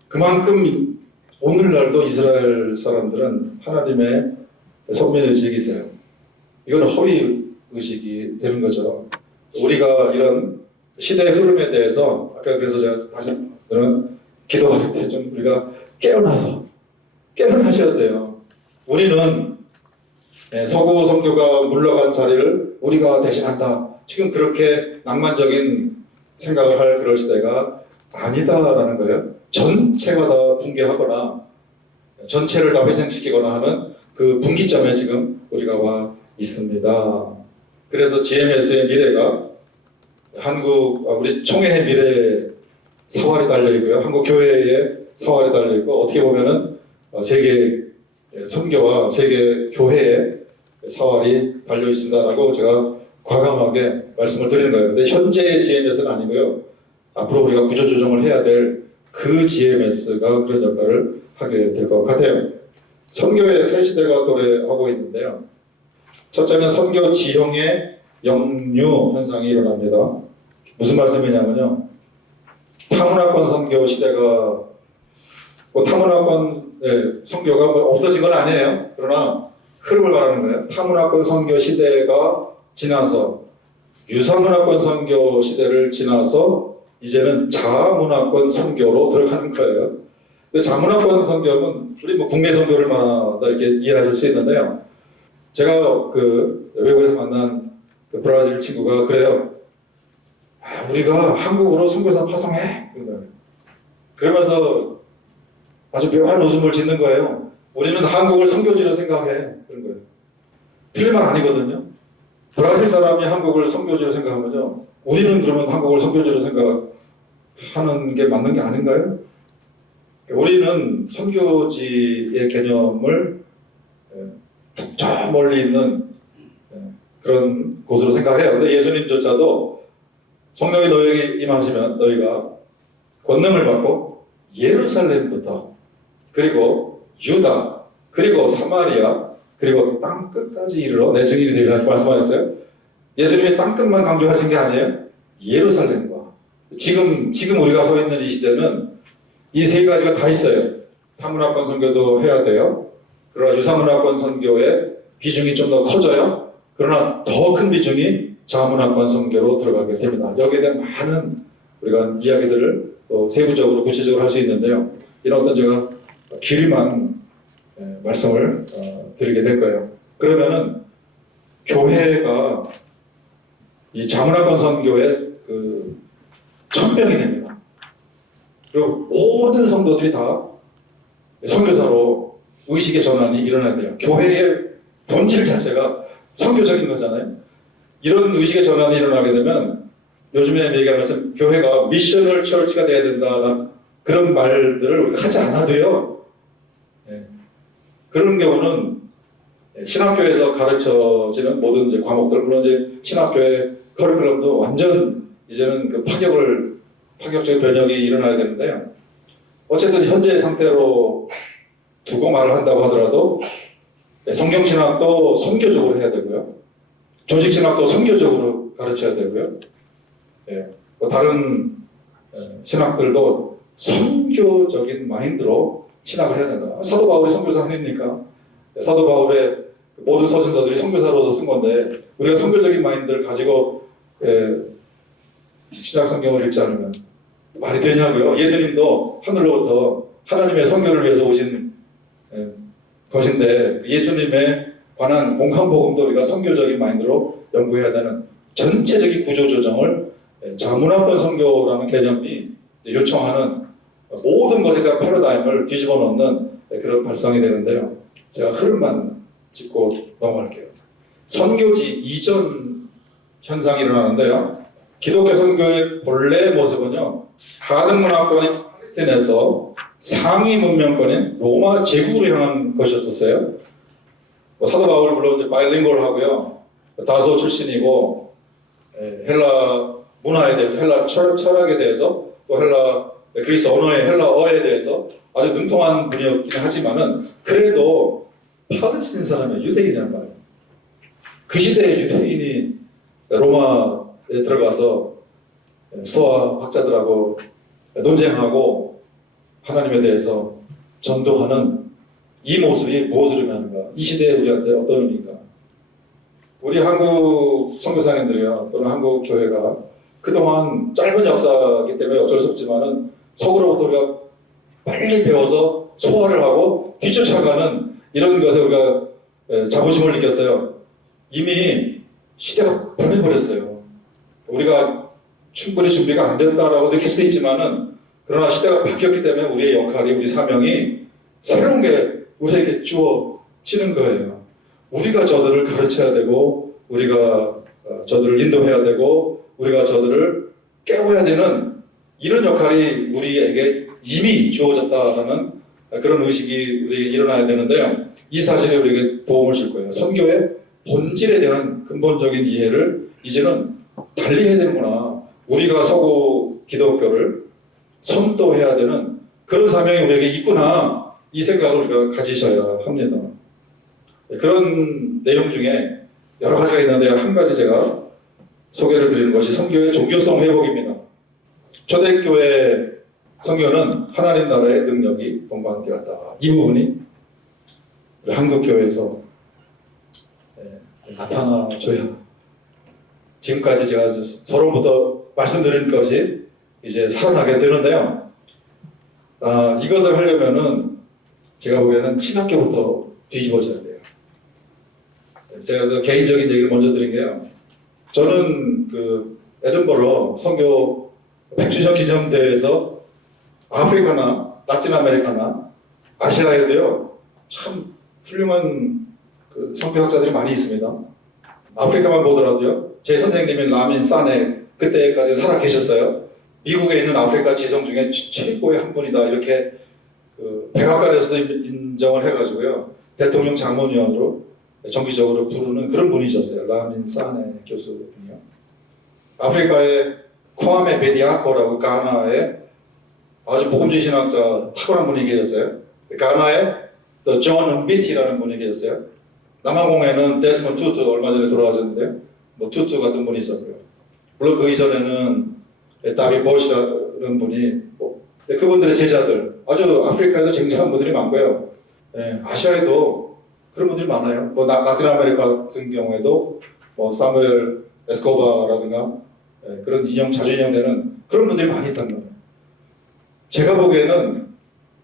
그만큼 오늘날도 이스라엘 사람들은 하나님의 선민의식이 있어요. 이건 허위의식이 되는 거죠. 우리가 이런 시대의 흐름에 대해서 아까 그래서 제가 다시 저는 기도할 때 좀 우리가 깨어나셔야 돼요. 우리는 서구 선교가 물러간 자리를 우리가 대신한다. 지금 그렇게 낭만적인 생각을 할 그럴 시대가 아니다라는 거예요. 전체가 다 붕괴하거나 전체를 다 회생시키거나 하는 그 분기점에 지금 우리가 와 있습니다. 그래서 GMS의 미래가 우리 총회의 미래에 사활이 달려있고요. 한국 교회의 사활이 달려있고, 어떻게 보면은 세계 선교와 세계 교회의 사활이 달려있습니다라고 제가 과감하게 말씀을 드리는 거예요. 근데 현재의 GMS는 아니고요. 앞으로 우리가 구조조정을 해야 될 그 GMS가 그런 역할을 하게 될 것 같아요. 선교의 새 시대가 도래하고 있는데요. 첫째는 선교 지형의 역류 현상이 일어납니다. 무슨 말씀이냐면요. 타문화권 선교 시대가 타문화권 선교가 없어진 건 아니에요. 그러나 흐름을 말하는 거예요. 타문화권 선교 시대가 지나서 유사문화권 선교 시대를 지나서 이제는 자문화권 선교로 들어가는 거예요. 자문화권 선교는 우리 국내 선교를 말하다 이렇게 이해하실 수 있는데요. 제가 외국에서 만난 브라질 친구가 그래요. 우리가 한국으로 선교사 파송해. 그러면서 아주 묘한 웃음을 짓는 거예요. 우리는 한국을 선교지로 생각해. 그런 거예요. 틀린 말 아니거든요. 브라질 사람이 한국을 선교지로 생각하면요. 우리는 그러면 한국을 선교지로 생각하는 게 맞는 게 아닌가요? 우리는 선교지의 개념을 저 멀리 있는 그런 곳으로 생각해요. 근데 예수님조차도 성령이 너희에게 임하시면 너희가 권능을 받고 예루살렘부터 그리고 유다 그리고 사마리아 그리고 땅 끝까지 이르러 내 증인이 되리라고 말씀하셨어요. 예수님이 땅 끝만 강조하신 게 아니에요. 예루살렘과 지금 우리가 서 있는 이 시대는 이 세 가지가 다 있어요. 타문화권 선교도 해야 돼요. 그러나 유사문화권 선교의 비중이 좀 더 커져요. 그러나 더 큰 비중이 자문화권 선교로 들어가게 됩니다. 여기에 대한 많은 우리가 이야기들을 또 세부적으로 구체적으로 할 수 있는데요. 이런 어떤 제가 길이만 말씀을 드리게 될 거예요. 그러면은 교회가 이 자문화권 선교의 천병이 됩니다. 그리고 모든 성도들이 다 선교사로 의식의 전환이 일어나야 돼요. 교회의 본질 자체가 선교적인 거잖아요. 이런 의식의 전환이 일어나게 되면 요즘에 얘기하는 것처럼 교회가 미셔널 처치가 돼야 된다는 그런 말들을 우리가 하지 않아도요. 그런 경우는 신학교에서 가르쳐지는 모든 이제 과목들, 물론 이제 신학교의 커리큘럼도 완전 이제는 파격적인 변형이 일어나야 되는데요. 어쨌든 현재 상태로 두고 말을 한다고 하더라도 성경신학도 선교적으로 해야 되고요. 조직신학도 선교적으로 가르쳐야 되고요. 다른 신학들도 선교적인 마인드로 신학을 해야 된다. 사도 바울이 선교사 아닙니까? 사도 바울의 모든 서신서들이 선교사로서 쓴 건데 우리가 선교적인 마인드를 가지고 신약 성경을 읽지 않으면 말이 되냐고요. 예수님도 하늘로부터 하나님의 선교를 위해서 오신 것인데 예수님에 관한 공간복음도 우리가 선교적인 마인드로 연구해야 되는 전체적인 구조조정을 자문화권 선교라는 개념이 요청하는 모든 것에 대한 패러다임을 뒤집어 놓는 그런 발상이 되는데요. 제가 흐름만 짚고 넘어갈게요. 선교지 이전 현상이 일어나는데요. 기독교 선교의 본래 모습은요. 가등 문화권인 팔레스타인에서 상위 문명권인 로마 제국으로 향한 것이었어요. 사도 바울 물론 이제 바이링골 하고요. 다소 출신이고 헬라 문화에 대해서 헬라 철학에 대해서 또 헬라 그리스 언어의 헬라어에 대해서 아주 능통한 분이었긴 하지만은 그래도 팔레스타인 사람이 유대인이란 말이에요. 그 시대에 유대인이 로마에 들어가서 스토아 학자들하고 논쟁하고 하나님에 대해서 전도하는 이 모습이 무엇을 의미하는가? 이 시대에 우리한테 어떤 의미인가? 우리 한국 선교사님들이요, 또는 한국 교회가 그동안 짧은 역사이기 때문에 어쩔 수 없지만은 서구로부터 우리가 빨리 배워서 소화를 하고 뒤쫓아가는 이런 것에 우리가 자부심을 느꼈어요. 이미 시대가 변해버렸어요. 우리가 충분히 준비가 안 됐다라고 느낄 수도 있지만은 그러나 시대가 바뀌었기 때문에 우리의 역할이 우리 사명이 새로운 게 우리에게 주어지는 거예요. 우리가 저들을 가르쳐야 되고 우리가 저들을 인도해야 되고 우리가 저들을 깨워야 되는 이런 역할이 우리에게 이미 주어졌다라는 그런 의식이 우리에게 일어나야 되는데요. 이 사실이 우리에게 도움을 줄 거예요. 선교의 본질에 대한 근본적인 이해를 이제는 달리 해야 되는구나. 우리가 서구 기독교를 선도해야 되는 그런 사명이 우리에게 있구나. 이 생각을 우리가 가지셔야 합니다. 그런 내용 중에 여러 가지가 있는데 한 가지 제가 소개를 드리는 것이 선교의 종교성 회복입니다. 초대교회 선교는 하나님 나라의 능력이 동반 되었다. 이 부분이 한국 교회에서 나타나줘야 지금까지 제가 서론부터 말씀드린 것이 이제 살아나게 되는데요. 이것을 하려면은 제가 보기에는 신학교부터 뒤집어져야 돼요. 제가 개인적인 얘기를 먼저 드린 게요. 저는 그 에든버러 선교 100주년 기념대회에서 아프리카나 라틴 아메리카나 아시아에도요 참 훌륭한 그 선교학자들이 많이 있습니다. 아프리카만 보더라도요 제 선생님인 라민 사네 그때까지 살아 계셨어요. 미국에 있는 아프리카 지성 중에 최고의 한 분이다 이렇게 그 백악관에서도 인정을 해가지고요 대통령 자문위원으로 정기적으로 부르는 그런 분이셨어요. 라민 사네 교수분이요. 아프리카의 쿠아메 베디아코라고 가나의 아주 복음주의 신학자 탁월한 분이 계셨어요. 가나에 존 은비티라는 분이 계셨어요. 남아공에는 데스먼 투투 얼마 전에 돌아가셨는데요. 뭐 투투 같은 분이 있었고요. 물론 그 이전에는 다비 보시라는 분이 그분들의 제자들 아주 아프리카에도 쟁쟁한 분들이 많고요. 아시아에도 그런 분들이 많아요. 뭐 라틴 아메리카 같은 경우에도 뭐 사무엘 에스코바라든가 그런 자주 인용되는 그런 분들이 많이 있단 말이에요. 제가 보기에는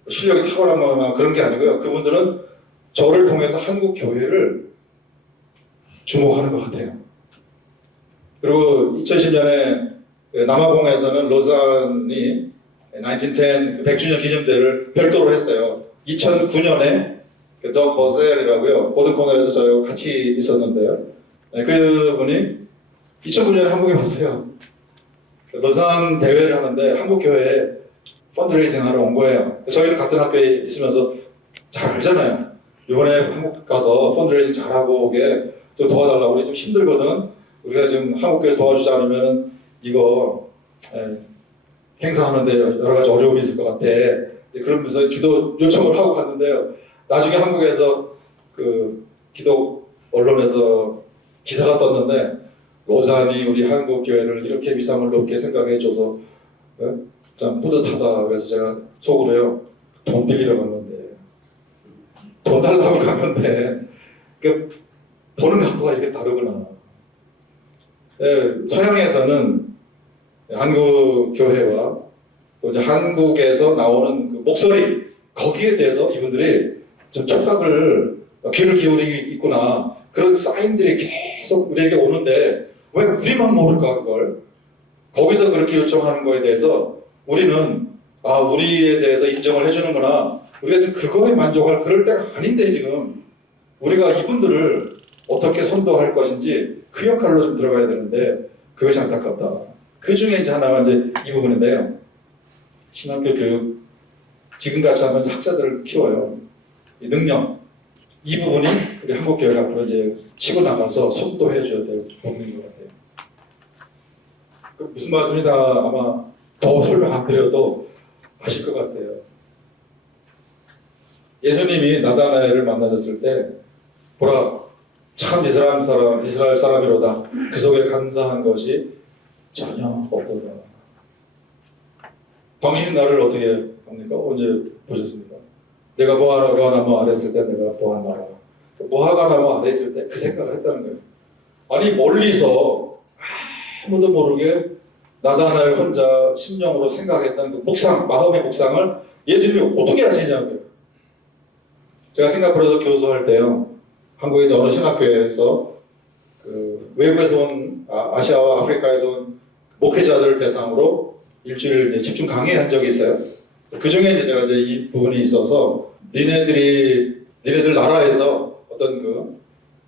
실력이 탁월하거나 그런 게 아니고요. 그분들은 저를 통해서 한국 교회를 주목하는 것 같아요. 그리고 2010년에 남아공에서는 로산이 1910 100주년 기념대회를 별도로 했어요. 2009년에 덕 버셀이라고요. 고든 코넬에서 저희가 같이 있었는데요. 그분이 2009년에 한국에 왔어요. 로산 대회를 하는데 한국 교회에 펀드레이징 하러 온 거예요. 저희는 같은 학교에 있으면서 잘 알잖아요. 이번에 한국 가서 펀드레이징 잘하고 오게 좀 도와달라고 우리 좀 힘들거든. 우리가 지금 한국교회에서 도와주지 않으면 이거 행사하는데 여러 가지 어려움이 있을 것 같아. 그러면서 기도 요청을 하고 갔는데요. 나중에 한국에서 그 기도 언론에서 기사가 떴는데 로산이 우리 한국 교회를 이렇게 위상을 높게 생각해줘서 참 뿌듯하다. 그래서 제가 속으로요 돈 빌리러 갔는데 돈 달라고 갔는데 보는 각도가 이게 다르구나. 서양에서는 한국 교회와 또 이제 한국에서 나오는 그 목소리 거기에 대해서 이분들이 좀 촉각을 귀를 기울이고 있구나. 그런 사인들이 계속 우리에게 오는데 왜 우리만 모를까 그걸? 거기서 그렇게 요청하는 거에 대해서 우리는 우리에 대해서 인정을 해주는구나. 우리가 지금 그거에 만족할 그럴 때가 아닌데 지금 우리가 이분들을 어떻게 선도할 것인지 그 역할로 좀 들어가야 되는데 그것이 안타깝다. 그 중에 이제 하나가 이제 이 부분인데요. 신학교 교육 지금같이 하면 학자들을 키워요. 이 능력 이 부분이 우리 한국 교회가 앞으로 이제 치고 나가서 선도해 줘야 될 부분인 것 같아요. 무슨 말씀이다 아마 더 설명 안 드려도 아실 것 같아요. 예수님이 나다나엘을 만나셨을 때 보라 참 이스라엘 사람이로다. 그 속에 감사한 것이 전혀 없더라. 당신이 나를 어떻게 합니까? 언제 보셨습니까? 내가 모아가 나무 아래 있을 때 내가 보았나라. 모아가 나무 아래 있을 때 그 생각을 했다는 거예요. 아니 멀리서 아무도 모르게 나다나엘 혼자 심령으로 생각했던 그 묵상, 마음의 묵상을 예수님이 어떻게 하시냐고요. 제가 싱가포르에서 교수할 때요. 한국에 있는 어느 신학교에서 그 외국에서 온 아시아와 아프리카에서 온 목회자들을 대상으로 일주일 집중 강의한 적이 있어요. 그 중에 이제 제가 이제 이 부분이 있어서 니네들 나라에서 어떤 그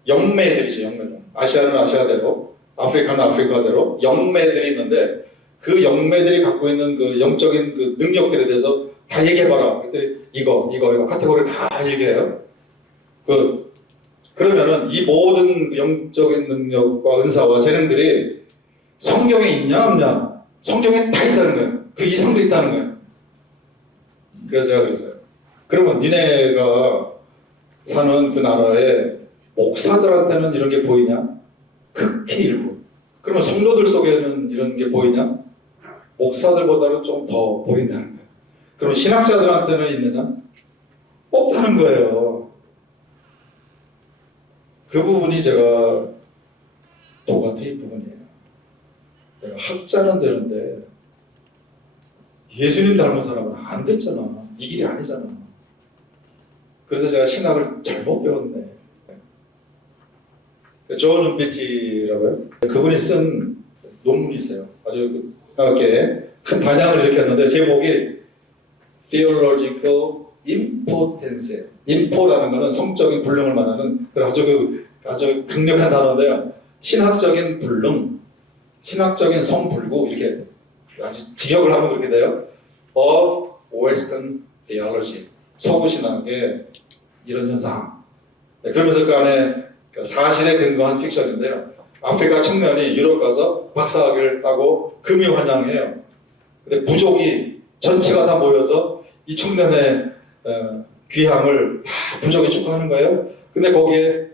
영매들이죠. 영매들. 아시아는 아시아대로, 아프리카는 아프리카대로 영매들이 있는데 그 영매들이 갖고 있는 그 영적인 그 능력들에 대해서 다 얘기해봐라. 그랬더니 이거 카테고리 다 얘기해요. 그러면은 이 모든 영적인 능력과 은사와 재능들이 성경에 있냐 없냐? 성경에 다 있다는 거예요. 그 이상도 있다는 거예요. 그래서 제가 그랬어요. 그러면 니네가 사는 그 나라에 목사들한테는 이런 게 보이냐? 극히 일부. 그러면 성도들 속에는 이런 게 보이냐? 목사들보다는 좀 더 보인다는 거예요. 그럼 신학자들한테는 있느냐? 없다는 거예요. 그 부분이 제가 똑같은 부분이에요. 내가 학자는 되는데 예수님 닮은 사람은 안 됐잖아. 이 길이 아니잖아. 그래서 제가 신학을 잘못 배웠네. 존 은피티라고요. 그분이 쓴 논문이 있어요. 아주 큰 반향을 일으켰는데 제목이 Theological Impotence. 인포라는 것은 성적인 불능을 말하는 아주 강력한 단어인데요. 신학적인 불능, 신학적인 성불구 이렇게 아주 직역을 하면 그렇게 돼요. Of Western Theology. 서구 신학의 이런 현상. 네, 그러면서 그 안에 사실에 근거한 픽션인데요. 아프리카 청년이 유럽 가서 박사학위를 따고 금유환영해요. 근데 부족이 전체가 다 모여서 이 청년의 귀향을 다 부족이 축하하는 거예요. 근데 거기에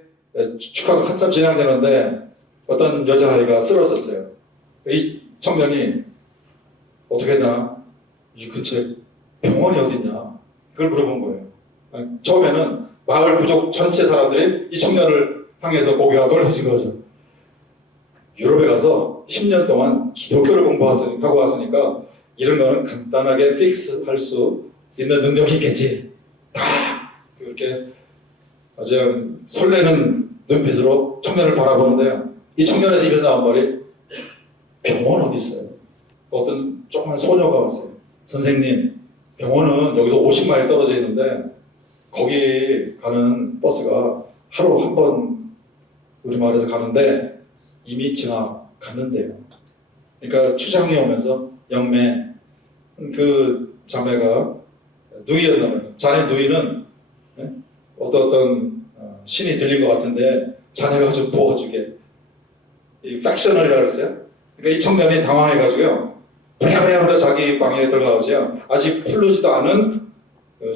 축하가 한참 진행되는데 어떤 여자아이가 쓰러졌어요. 이 청년이 어떻게 되나? 이 근처에 병원이 어딨냐? 그걸 물어본 거예요. 처음에는 마을 부족 전체 사람들이 이 청년을 향해서 고개가 돌려진 거죠. 유럽에 가서 10년 동안 기독교를 공부하고 왔으니까 이런 거는 간단하게 픽스할 수 있는 능력이 있겠지. 다 그렇게 아주 설레는 눈빛으로 청년을 바라보는데요. 이 청년의 입에서 나온 말이 병원 어디 있어요? 어떤 조그만 소녀가 왔어요. 선생님, 병원은 여기서 50마일 떨어져 있는데 거기 가는 버스가 하루 한 번 우리마을에서 가는데 이미 지나갔는데요. 그러니까 추장이 오면서 영매 그 자매가 누이였나 봐요. 자네 누이는 어떤 신이 들린 것 같은데 자네가 좀 도와주게. 이 팩셔널이라고 했어요. 그러니까 이 청년이 당황해가지고요. 부랴부랴 자기 방에 들어가죠. 아직 풀리지도 않은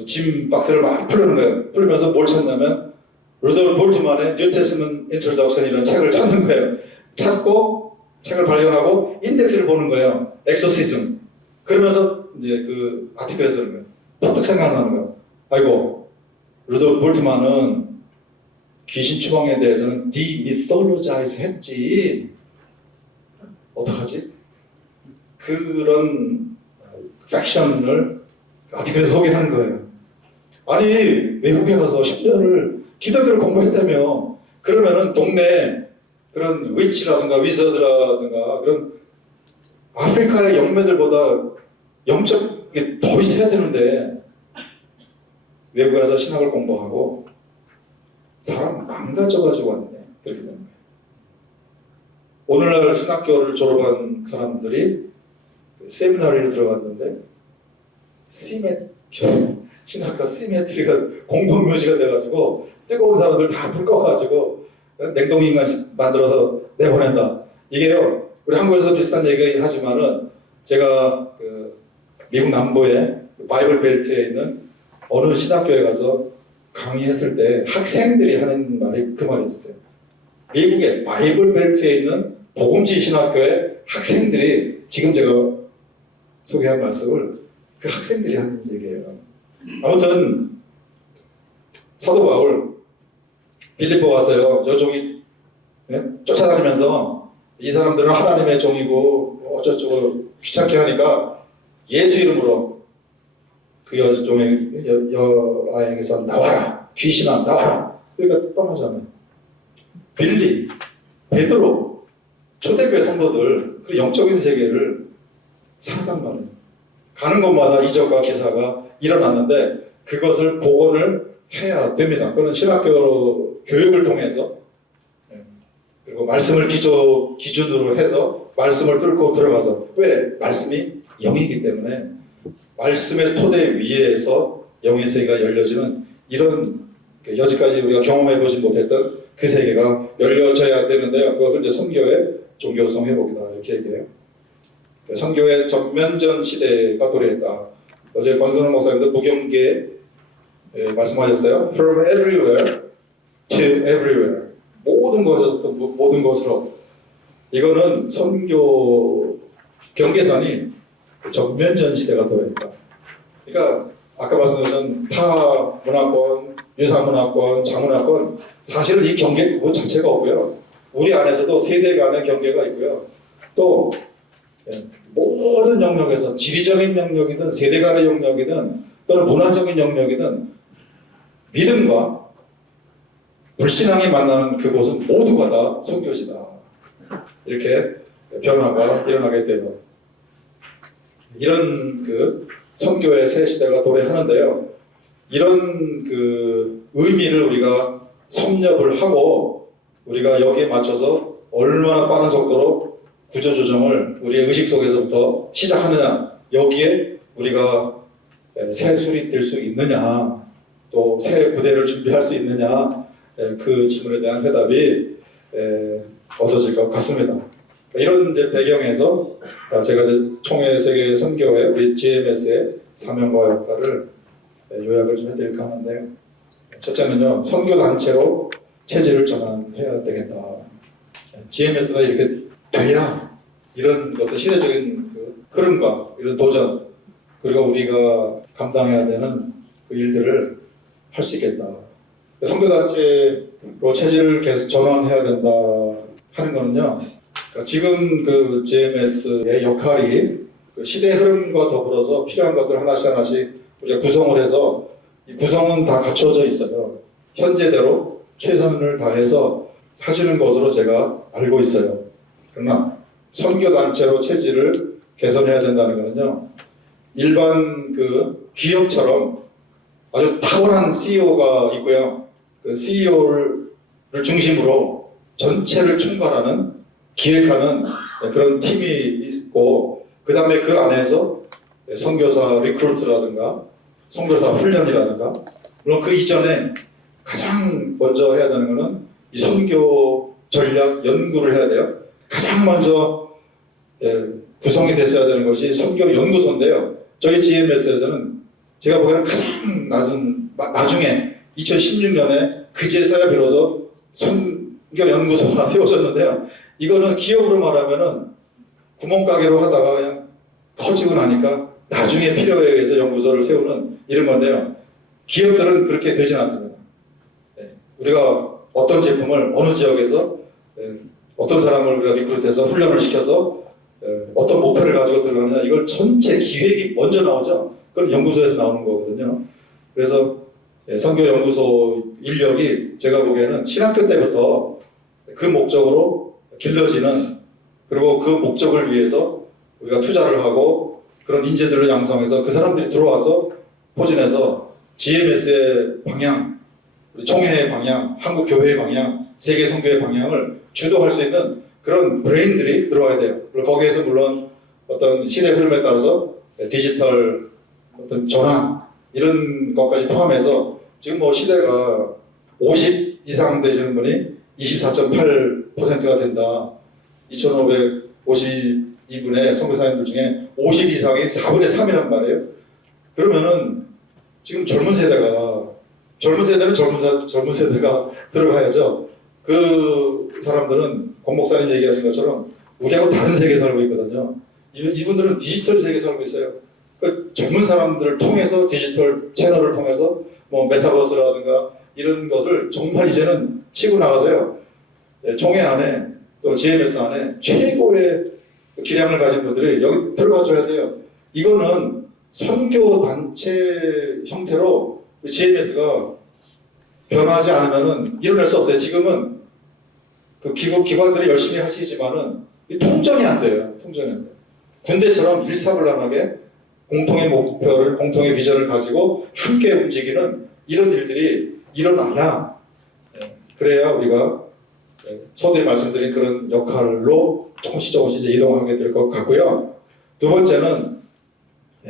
짐 박스를 막 풀는 거예요. 풀면서 뭘 찾냐면 루돌프 볼트만의 뉴 테스먼트 인트로덕션이라는 책을 찾는 거예요. 찾고 책을 발견하고 인덱스를 보는 거예요. 엑소시즘. 그러면서 이제 그 아티클에서 그런 거예요. 퍼뜩 생각나는 거예요. 아이고, 루돌프 볼트만은 귀신 추방에 대해서는 디미톨로자이즈 했지. 어떡하지? 그런 팩션을 아티클에서 소개하는 거예요. 아니, 외국에 가서 10년을 기독교를 공부했다며. 그러면은 동네 그런 위치라든가 위저드라든가 그런 아프리카의 영매들보다 영적이 더 있어야 되는데 외국에 가서 신학을 공부하고 사람 망가져가지고 왔네. 그렇게 되는 거예요. 오늘날 신학교를 졸업한 사람들이 세미나리를 들어갔는데 신학과 시메트리가 공동묘지가 돼가지고 뜨거운 사람들 다 불 꺼가지고 냉동인간 만들어서 내보낸다. 이게요, 우리 한국에서 비슷한 얘기 하지만은 제가 그 미국 남부의 바이블 벨트에 있는 어느 신학교에 가서 강의했을 때 학생들이 하는 말이 그 말이었어요. 미국의 바이블 벨트에 있는 복음지 신학교의 학생들이 지금 제가 소개한 말씀을 그 학생들이 하는 얘기예요. 아무튼 사도 바울 빌립보 와서요. 여종이 쫓아다니면서 이 사람들은 하나님의 종이고 어쩌고 귀찮게 하니까 예수 이름으로 그 여종의 여아에게서 나와라. 귀신아 나와라. 그러니까 떠나잖아요. 빌립, 베드로, 초대교회 성도들 그 영적인 세계를 살았단 말이에요. 가는 곳마다 이적과 기사가 일어났는데 그것을 복원을 해야 됩니다. 그런 신학교 교육을 통해서 그리고 말씀을 기준으로 해서 말씀을 뚫고 들어가서 왜? 말씀이 영이기 때문에 말씀의 토대 위에서 영의 세계가 열려지는 이런 여지까지 우리가 경험해보지 못했던 그 세계가 열려져야 되는데요. 그것을 이제 선교의 종교성 회복이다 이렇게 얘기해요. 선교의 전면전 시대가 도래했다. 어제 권선홍 목사님도 목영기에 말씀하셨어요. From everywhere to everywhere. 모든 것으로. 이거는 선교 경계선이 전면전 시대가 도래했다. 그러니까 아까 말씀드린 타 문화권, 유사 문화권, 자문화권 사실은 이 경계 구분 자체가 없고요. 우리 안에서도 세대 간의 경계가 있고요. 또 모든 영역에서 지리적인 영역이든 세대 간의 영역이든 또는 문화적인 영역이든 믿음과 불신앙이 만나는 그곳은 모두가 다 선교지다. 이렇게 변화가 일어나게 돼요. 이런 그 선교의 새 시대가 도래하는데요. 이런 그 의미를 우리가 섭렵을 하고 우리가 여기에 맞춰서 얼마나 빠른 속도로 구조조정을 우리의 의식 속에서부터 시작하느냐, 여기에 우리가 새 술이 될 수 있느냐, 또 새 부대를 준비할 수 있느냐, 그 질문에 대한 대답이 얻어질 것 같습니다. 이런 이제 배경에서 제가 이제 총회 세계 선교회 우리 GMS의 사명과 역할을 요약을 좀 해드릴까 하는데요. 첫째는요, 선교 단체로 체질을 전환해야 되겠다. GMS가 이렇게 돼야 이런 어떤 시대적인 그 흐름과 이런 도전, 그리고 우리가 감당해야 되는 그 일들을 할 수 있겠다. 선교 단체로 체질을 계속 전환해야 된다 하는 거는요. 지금 그 GMS의 역할이 그 시대 흐름과 더불어서 필요한 것들 하나씩 우리가 구성을 해서 이 구성은 다 갖춰져 있어요. 현재대로 최선을 다해서 하시는 것으로 제가 알고 있어요. 그러나 선교단체로 체질을 개선해야 된다는 것은요. 일반 그 기업처럼 아주 탁월한 CEO가 있고요. 그 CEO를 중심으로 전체를 총괄하는 기획하는 그런 팀이 있고 그 다음에 그 안에서 선교사 리크루트라든가 선교사 훈련이라든가 물론 그 이전에 가장 먼저 해야 되는 것은 이 선교 전략 연구를 해야 돼요. 가장 먼저 구성이 됐어야 되는 것이 선교 연구소인데요. 저희 GMS에서는 제가 보기에는 가장 나중에 2016년에 그제서야 비로소 선교 연구소가 세워졌는데요. 이거는 기업으로 말하면은 구멍가게로 하다가 그냥 커지고 나니까 나중에 필요에 의해서 연구소를 세우는 이런 건데요. 기업들은 그렇게 되진 않습니다. 우리가 어떤 제품을 어느 지역에서 어떤 사람을 우리가 리크루트해서 훈련을 시켜서 어떤 목표를 가지고 들어가느냐 이걸 전체 기획이 먼저 나오죠. 그건 연구소에서 나오는 거거든요. 그래서 선교연구소 인력이 제가 보기에는 신학교 때부터 그 목적으로 길러지는 그리고 그 목적을 위해서 우리가 투자를 하고 그런 인재들을 양성해서 그 사람들이 들어와서 포진해서 GMS의 방향, 우리 총회의 방향, 한국 교회의 방향, 세계 선교의 방향을 주도할 수 있는 그런 브레인들이 들어와야 돼요. 그리고 거기에서 물론 어떤 시대 흐름에 따라서 디지털 어떤 전환 이런 것까지 포함해서 지금 뭐 시대가 50 이상 되시는 분이 24.8%가 된다. 2,552분의 선교사님들 중에 50 이상이 4분의 3이란 말이에요. 그러면은 지금 젊은 세대는 젊은 세대가 들어가야죠. 그 사람들은 권 목사님 얘기하신 것처럼 우리하고 다른 세계에 살고 있거든요. 이분들은 디지털 세계에 살고 있어요. 그 젊은 사람들을 통해서 디지털 채널을 통해서 뭐 메타버스라든가 이런 것을 정말 이제는 치고 나가서요. 총회 안에 또 GMS 안에 최고의 기량을 가진 분들이 여기 들어가 줘야 돼요. 이거는 선교 단체 형태로 GMS가 변하지 않으면은 일어날 수 없어요. 지금은 그 기관들이 열심히 하시지만은 통전이 안 돼요. 통전이 안 돼요. 군대처럼 일사불란하게 공통의 목표를, 공통의 비전을 가지고 함께 움직이는 이런 일들이 일어나야 그래야 우리가 소대에 말씀드린 그런 역할로 조금씩 이제 이동하게 될 것 같고요. 두 번째는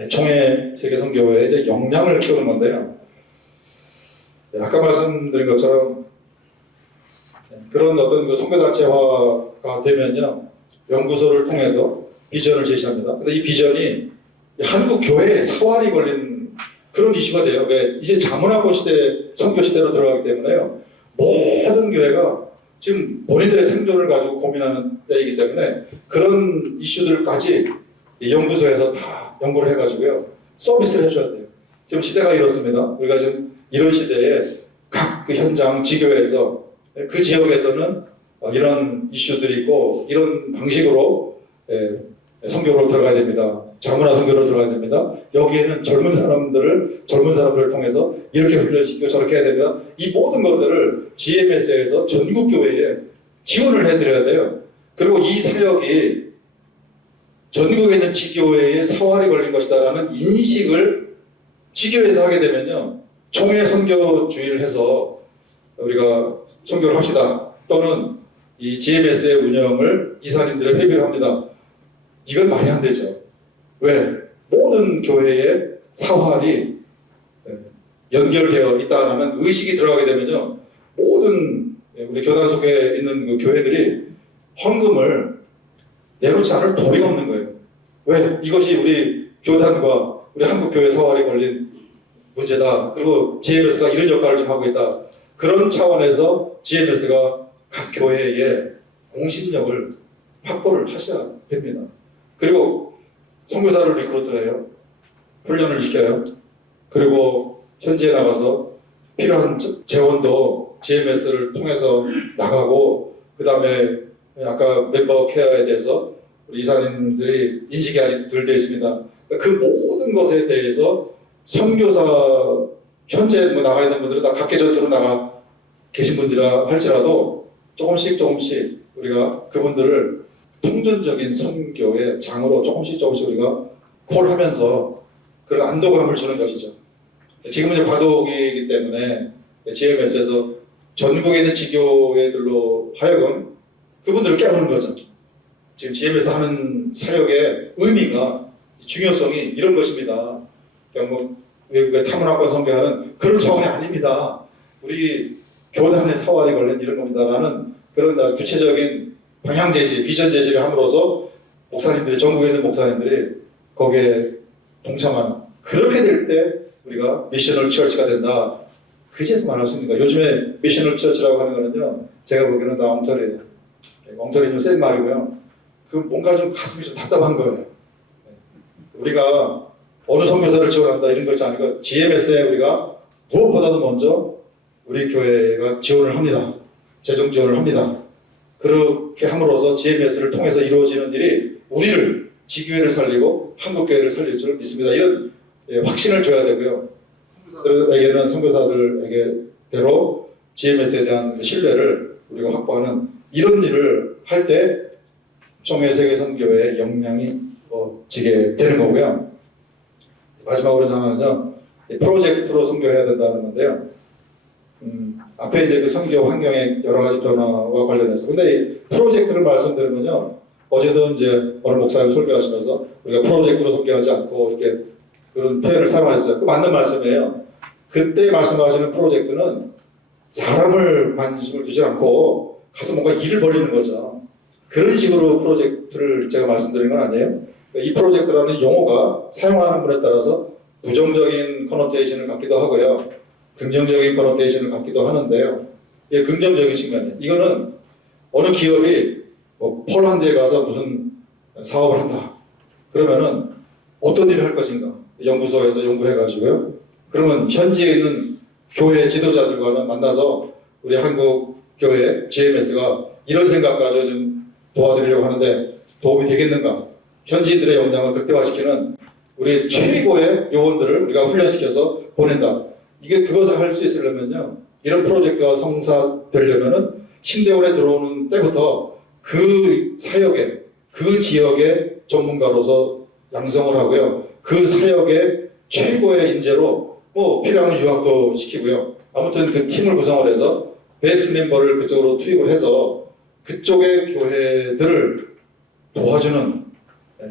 총회 세계선교회의 이제 역량을 키우는 건데요. 아까 말씀드린 것처럼 그런 어떤 그 선교단체화가 되면요, 연구소를 통해서 비전을 제시합니다. 근데 이 비전이 한국 교회에 사활이 걸린 그런 이슈가 돼요. 왜? 이제 자문학고 시대, 선교 시대로 들어가기 때문에요. 모든 교회가 지금 본인들의 생존을 가지고 고민하는 때이기 때문에 그런 이슈들까지 이 연구소에서 다 연구를 해가지고요, 서비스를 해줘야 돼요. 지금 시대가 이렇습니다. 우리가 지금 이런 시대에 각 그 현장 지교회에서 그 지역에서는 이런 이슈들이 있고 이런 방식으로 선교로 들어가야 됩니다. 자문화 선교로 들어가야 됩니다. 여기에는 젊은 사람들을 통해서 이렇게 훈련시키고 저렇게 해야 됩니다. 이 모든 것들을 GMS에서 전국 교회에 지원을 해드려야 돼요. 그리고 이 사역이 전국에 있는 지교회에 사활이 걸린 것이다라는 인식을 지교회에서 하게 되면요, 총회 선교 주의를 해서 우리가 선교를 합시다. 또는 이 GMS의 운영을 이사님들의 회비를 합니다. 이건 말이 안 되죠. 왜? 모든 교회의 사활이 연결되어 있다는 의식이 들어가게 되면요, 모든 우리 교단 속에 있는 그 교회들이 헌금을 내놓지 않을 도리가 없는 거예요. 왜? 이것이 우리 교단과 우리 한국교회 사활이 걸린 문제다. 그리고 GMS가 이런 역할을 좀 하고 있다. 그런 차원에서 GMS가 각 교회에 공신력을 확보를 하셔야 됩니다. 그리고 선교사를 리크루트해요. 훈련을 시켜요. 그리고 현지에 나가서 필요한 재원도 GMS를 통해서 나가고, 그 다음에 아까 멤버 케어에 대해서 우리 이사님들이 인식이 아직 덜 되어 있습니다. 그 모든 것에 대해서 선교사 현재 나가 있는 분들은 다 각계 전투로 나가 계신 분들이라 할지라도 조금씩 우리가 그분들을 통전적인 선교의 장으로 조금씩 우리가 콜하면서 그런 안도감을 주는 것이죠. 지금은 이제 과도기이기 때문에 GMS에서 전국에 있는 지교회들로 하여금 그분들을 깨우는 거죠. 지금 GM에서 하는 사역의 의미가, 중요성이 이런 것입니다. 그냥 뭐 외국의 타문학과 선교하는 그런 차원이 아닙니다. 우리 교단의 사활이 걸린 이런 겁니다라는 그런 구체적인 방향 제시, 비전 제시를 함으로써 목사님들이, 전국에 있는 목사님들이 거기에 동참하는, 그렇게 될 때 우리가 미셔널 처치가 된다. 그제서 말할 수 있는 거예요. 요즘에 미셔널 처치라고 하는 거는요, 제가 보기에는 다 엉터리예요. 엉터리 좀 센 말이고요. 그 뭔가 좀 가슴이 좀 답답한 거예요. 우리가 어느 선교사를 지원한다 이런 거 있지 않고 GMS에 우리가 무엇보다도 먼저 우리 교회가 지원을 합니다. 재정 지원을 합니다. 그렇게 함으로써 GMS를 통해서 이루어지는 일이 우리를, 지교회를 살리고 한국교회를 살릴 줄 믿습니다. 이런 확신을 줘야 되고요. 선교사들에게는 선교사들에게대로 GMS에 대한 신뢰를 우리가 확보하는 이런 일을 할 때 총회 세계선교회의 역량이 지게 되는 거고요. 마지막으로 하나는요, 프로젝트로 선교해야 된다는 건데요. 앞에 이제 그 선교 환경의 여러 가지 변화와 관련해서, 근데 이 프로젝트를 말씀드리면요, 어제도 이제 어느 목사님 설교하시면서 우리가 프로젝트로 선교하지 않고 이렇게 그런 표현을 사용하셨어요. 그 맞는 말씀이에요. 그때 말씀하시는 프로젝트는 사람을 관심을 두지 않고 가서 뭔가 일을 벌이는 거죠. 그런 식으로 프로젝트를 제가 말씀드린 건 아니에요. 이 프로젝트라는 용어가 사용하는 분에 따라서 부정적인 커노테이션을 갖기도 하고요, 긍정적인 커노테이션을 갖기도 하는데요. 예, 긍정적인 측면이에요. 이거는 어느 기업이 폴란드에 가서 무슨 사업을 한다. 그러면은 어떤 일을 할 것인가? 연구소에서 연구해가지고요. 그러면 현지에 있는 교회 지도자들과는 만나서 우리 한국 교회 GMS가 이런 생각 가지고 좀 도와드리려고 하는데 도움이 되겠는가? 현지인들의 역량을 극대화시키는 우리 최고의 요원들을 우리가 훈련시켜서 보낸다. 이게 그것을 할 수 있으려면요, 이런 프로젝트가 성사되려면은 신대원에 들어오는 때부터 그 사역에, 그 지역의 전문가로서 양성을 하고요, 그 사역의 최고의 인재로 필요한 유학도 시키고요. 아무튼 그 팀을 구성을 해서 베스트 멤버를 그쪽으로 투입을 해서 그쪽의 교회들을 도와주는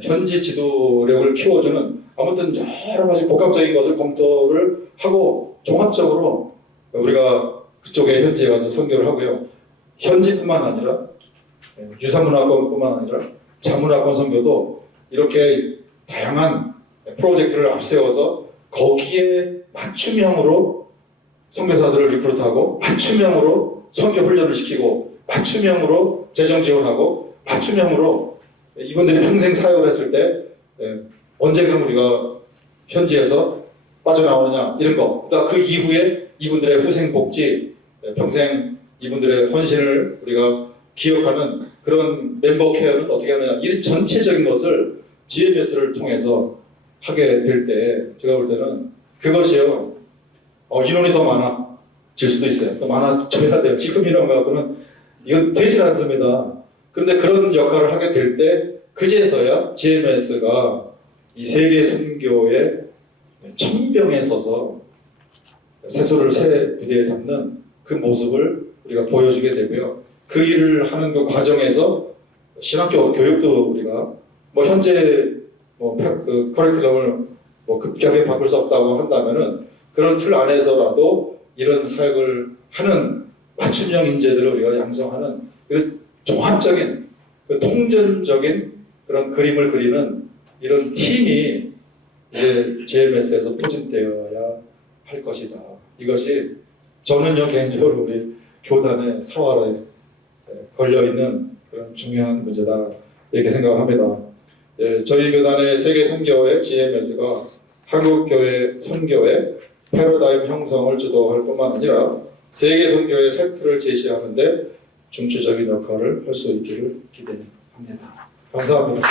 현지 지도력을 키워주는 아무튼 여러 가지 복합적인 것을 검토를 하고 종합적으로 우리가 그쪽에 현지에 가서 선교를 하고요. 현지뿐만 아니라 유사문화권뿐만 아니라 자문화권 선교도 이렇게 다양한 프로젝트를 앞세워서 거기에 맞춤형으로 선교사들을 리크루트하고 맞춤형으로 선교 훈련을 시키고 맞춤형으로 재정 지원하고 맞춤형으로 이분들이 평생 사역을 했을 때 언제 그럼 우리가 현지에서 빠져나오느냐 이런 거. 그 이후에 이분들의 후생 복지, 평생 이분들의 헌신을 우리가 기억하는 그런 멤버 케어는 어떻게 하느냐. 이 전체적인 것을 GMS를 통해서 하게 될 때 제가 볼 때는 그것이요. 인원이 더 많아질 수도 있어요. 더 많아져야 돼요. 지금 이런 거 갖고는 이건 되질 않습니다. 그런데 그런 역할을 하게 될 때 그제서야 GMS가 이 세계 선교의 천병에 서서 새소를 새 부대에 담는 그 모습을 우리가 보여주게 되고요. 그 일을 하는 그 과정에서 신학교 교육도 우리가 현재 그 커리큘럼을 급격하게 바꿀 수 없다고 한다면은 그런 틀 안에서라도 이런 사역을 하는 맞춤형 인재들을 우리가 양성하는 그 종합적인 그 통전적인 그런 그림을 그리는 이런 팀이 이제 GMS에서 포진되어야 할 것이다. 이것이 저는요 개인적으로 우리 교단의 사활에 걸려 있는 그런 중요한 문제다 이렇게 생각합니다. 저희 교단의 세계 선교회 GMS가 한국 교회 선교의 패러다임 형성을 주도할 뿐만 아니라 세계 선교의 새 틀을 제시하는데 중추적인 역할을 할 수 있기를 기대합니다. 감사합니다.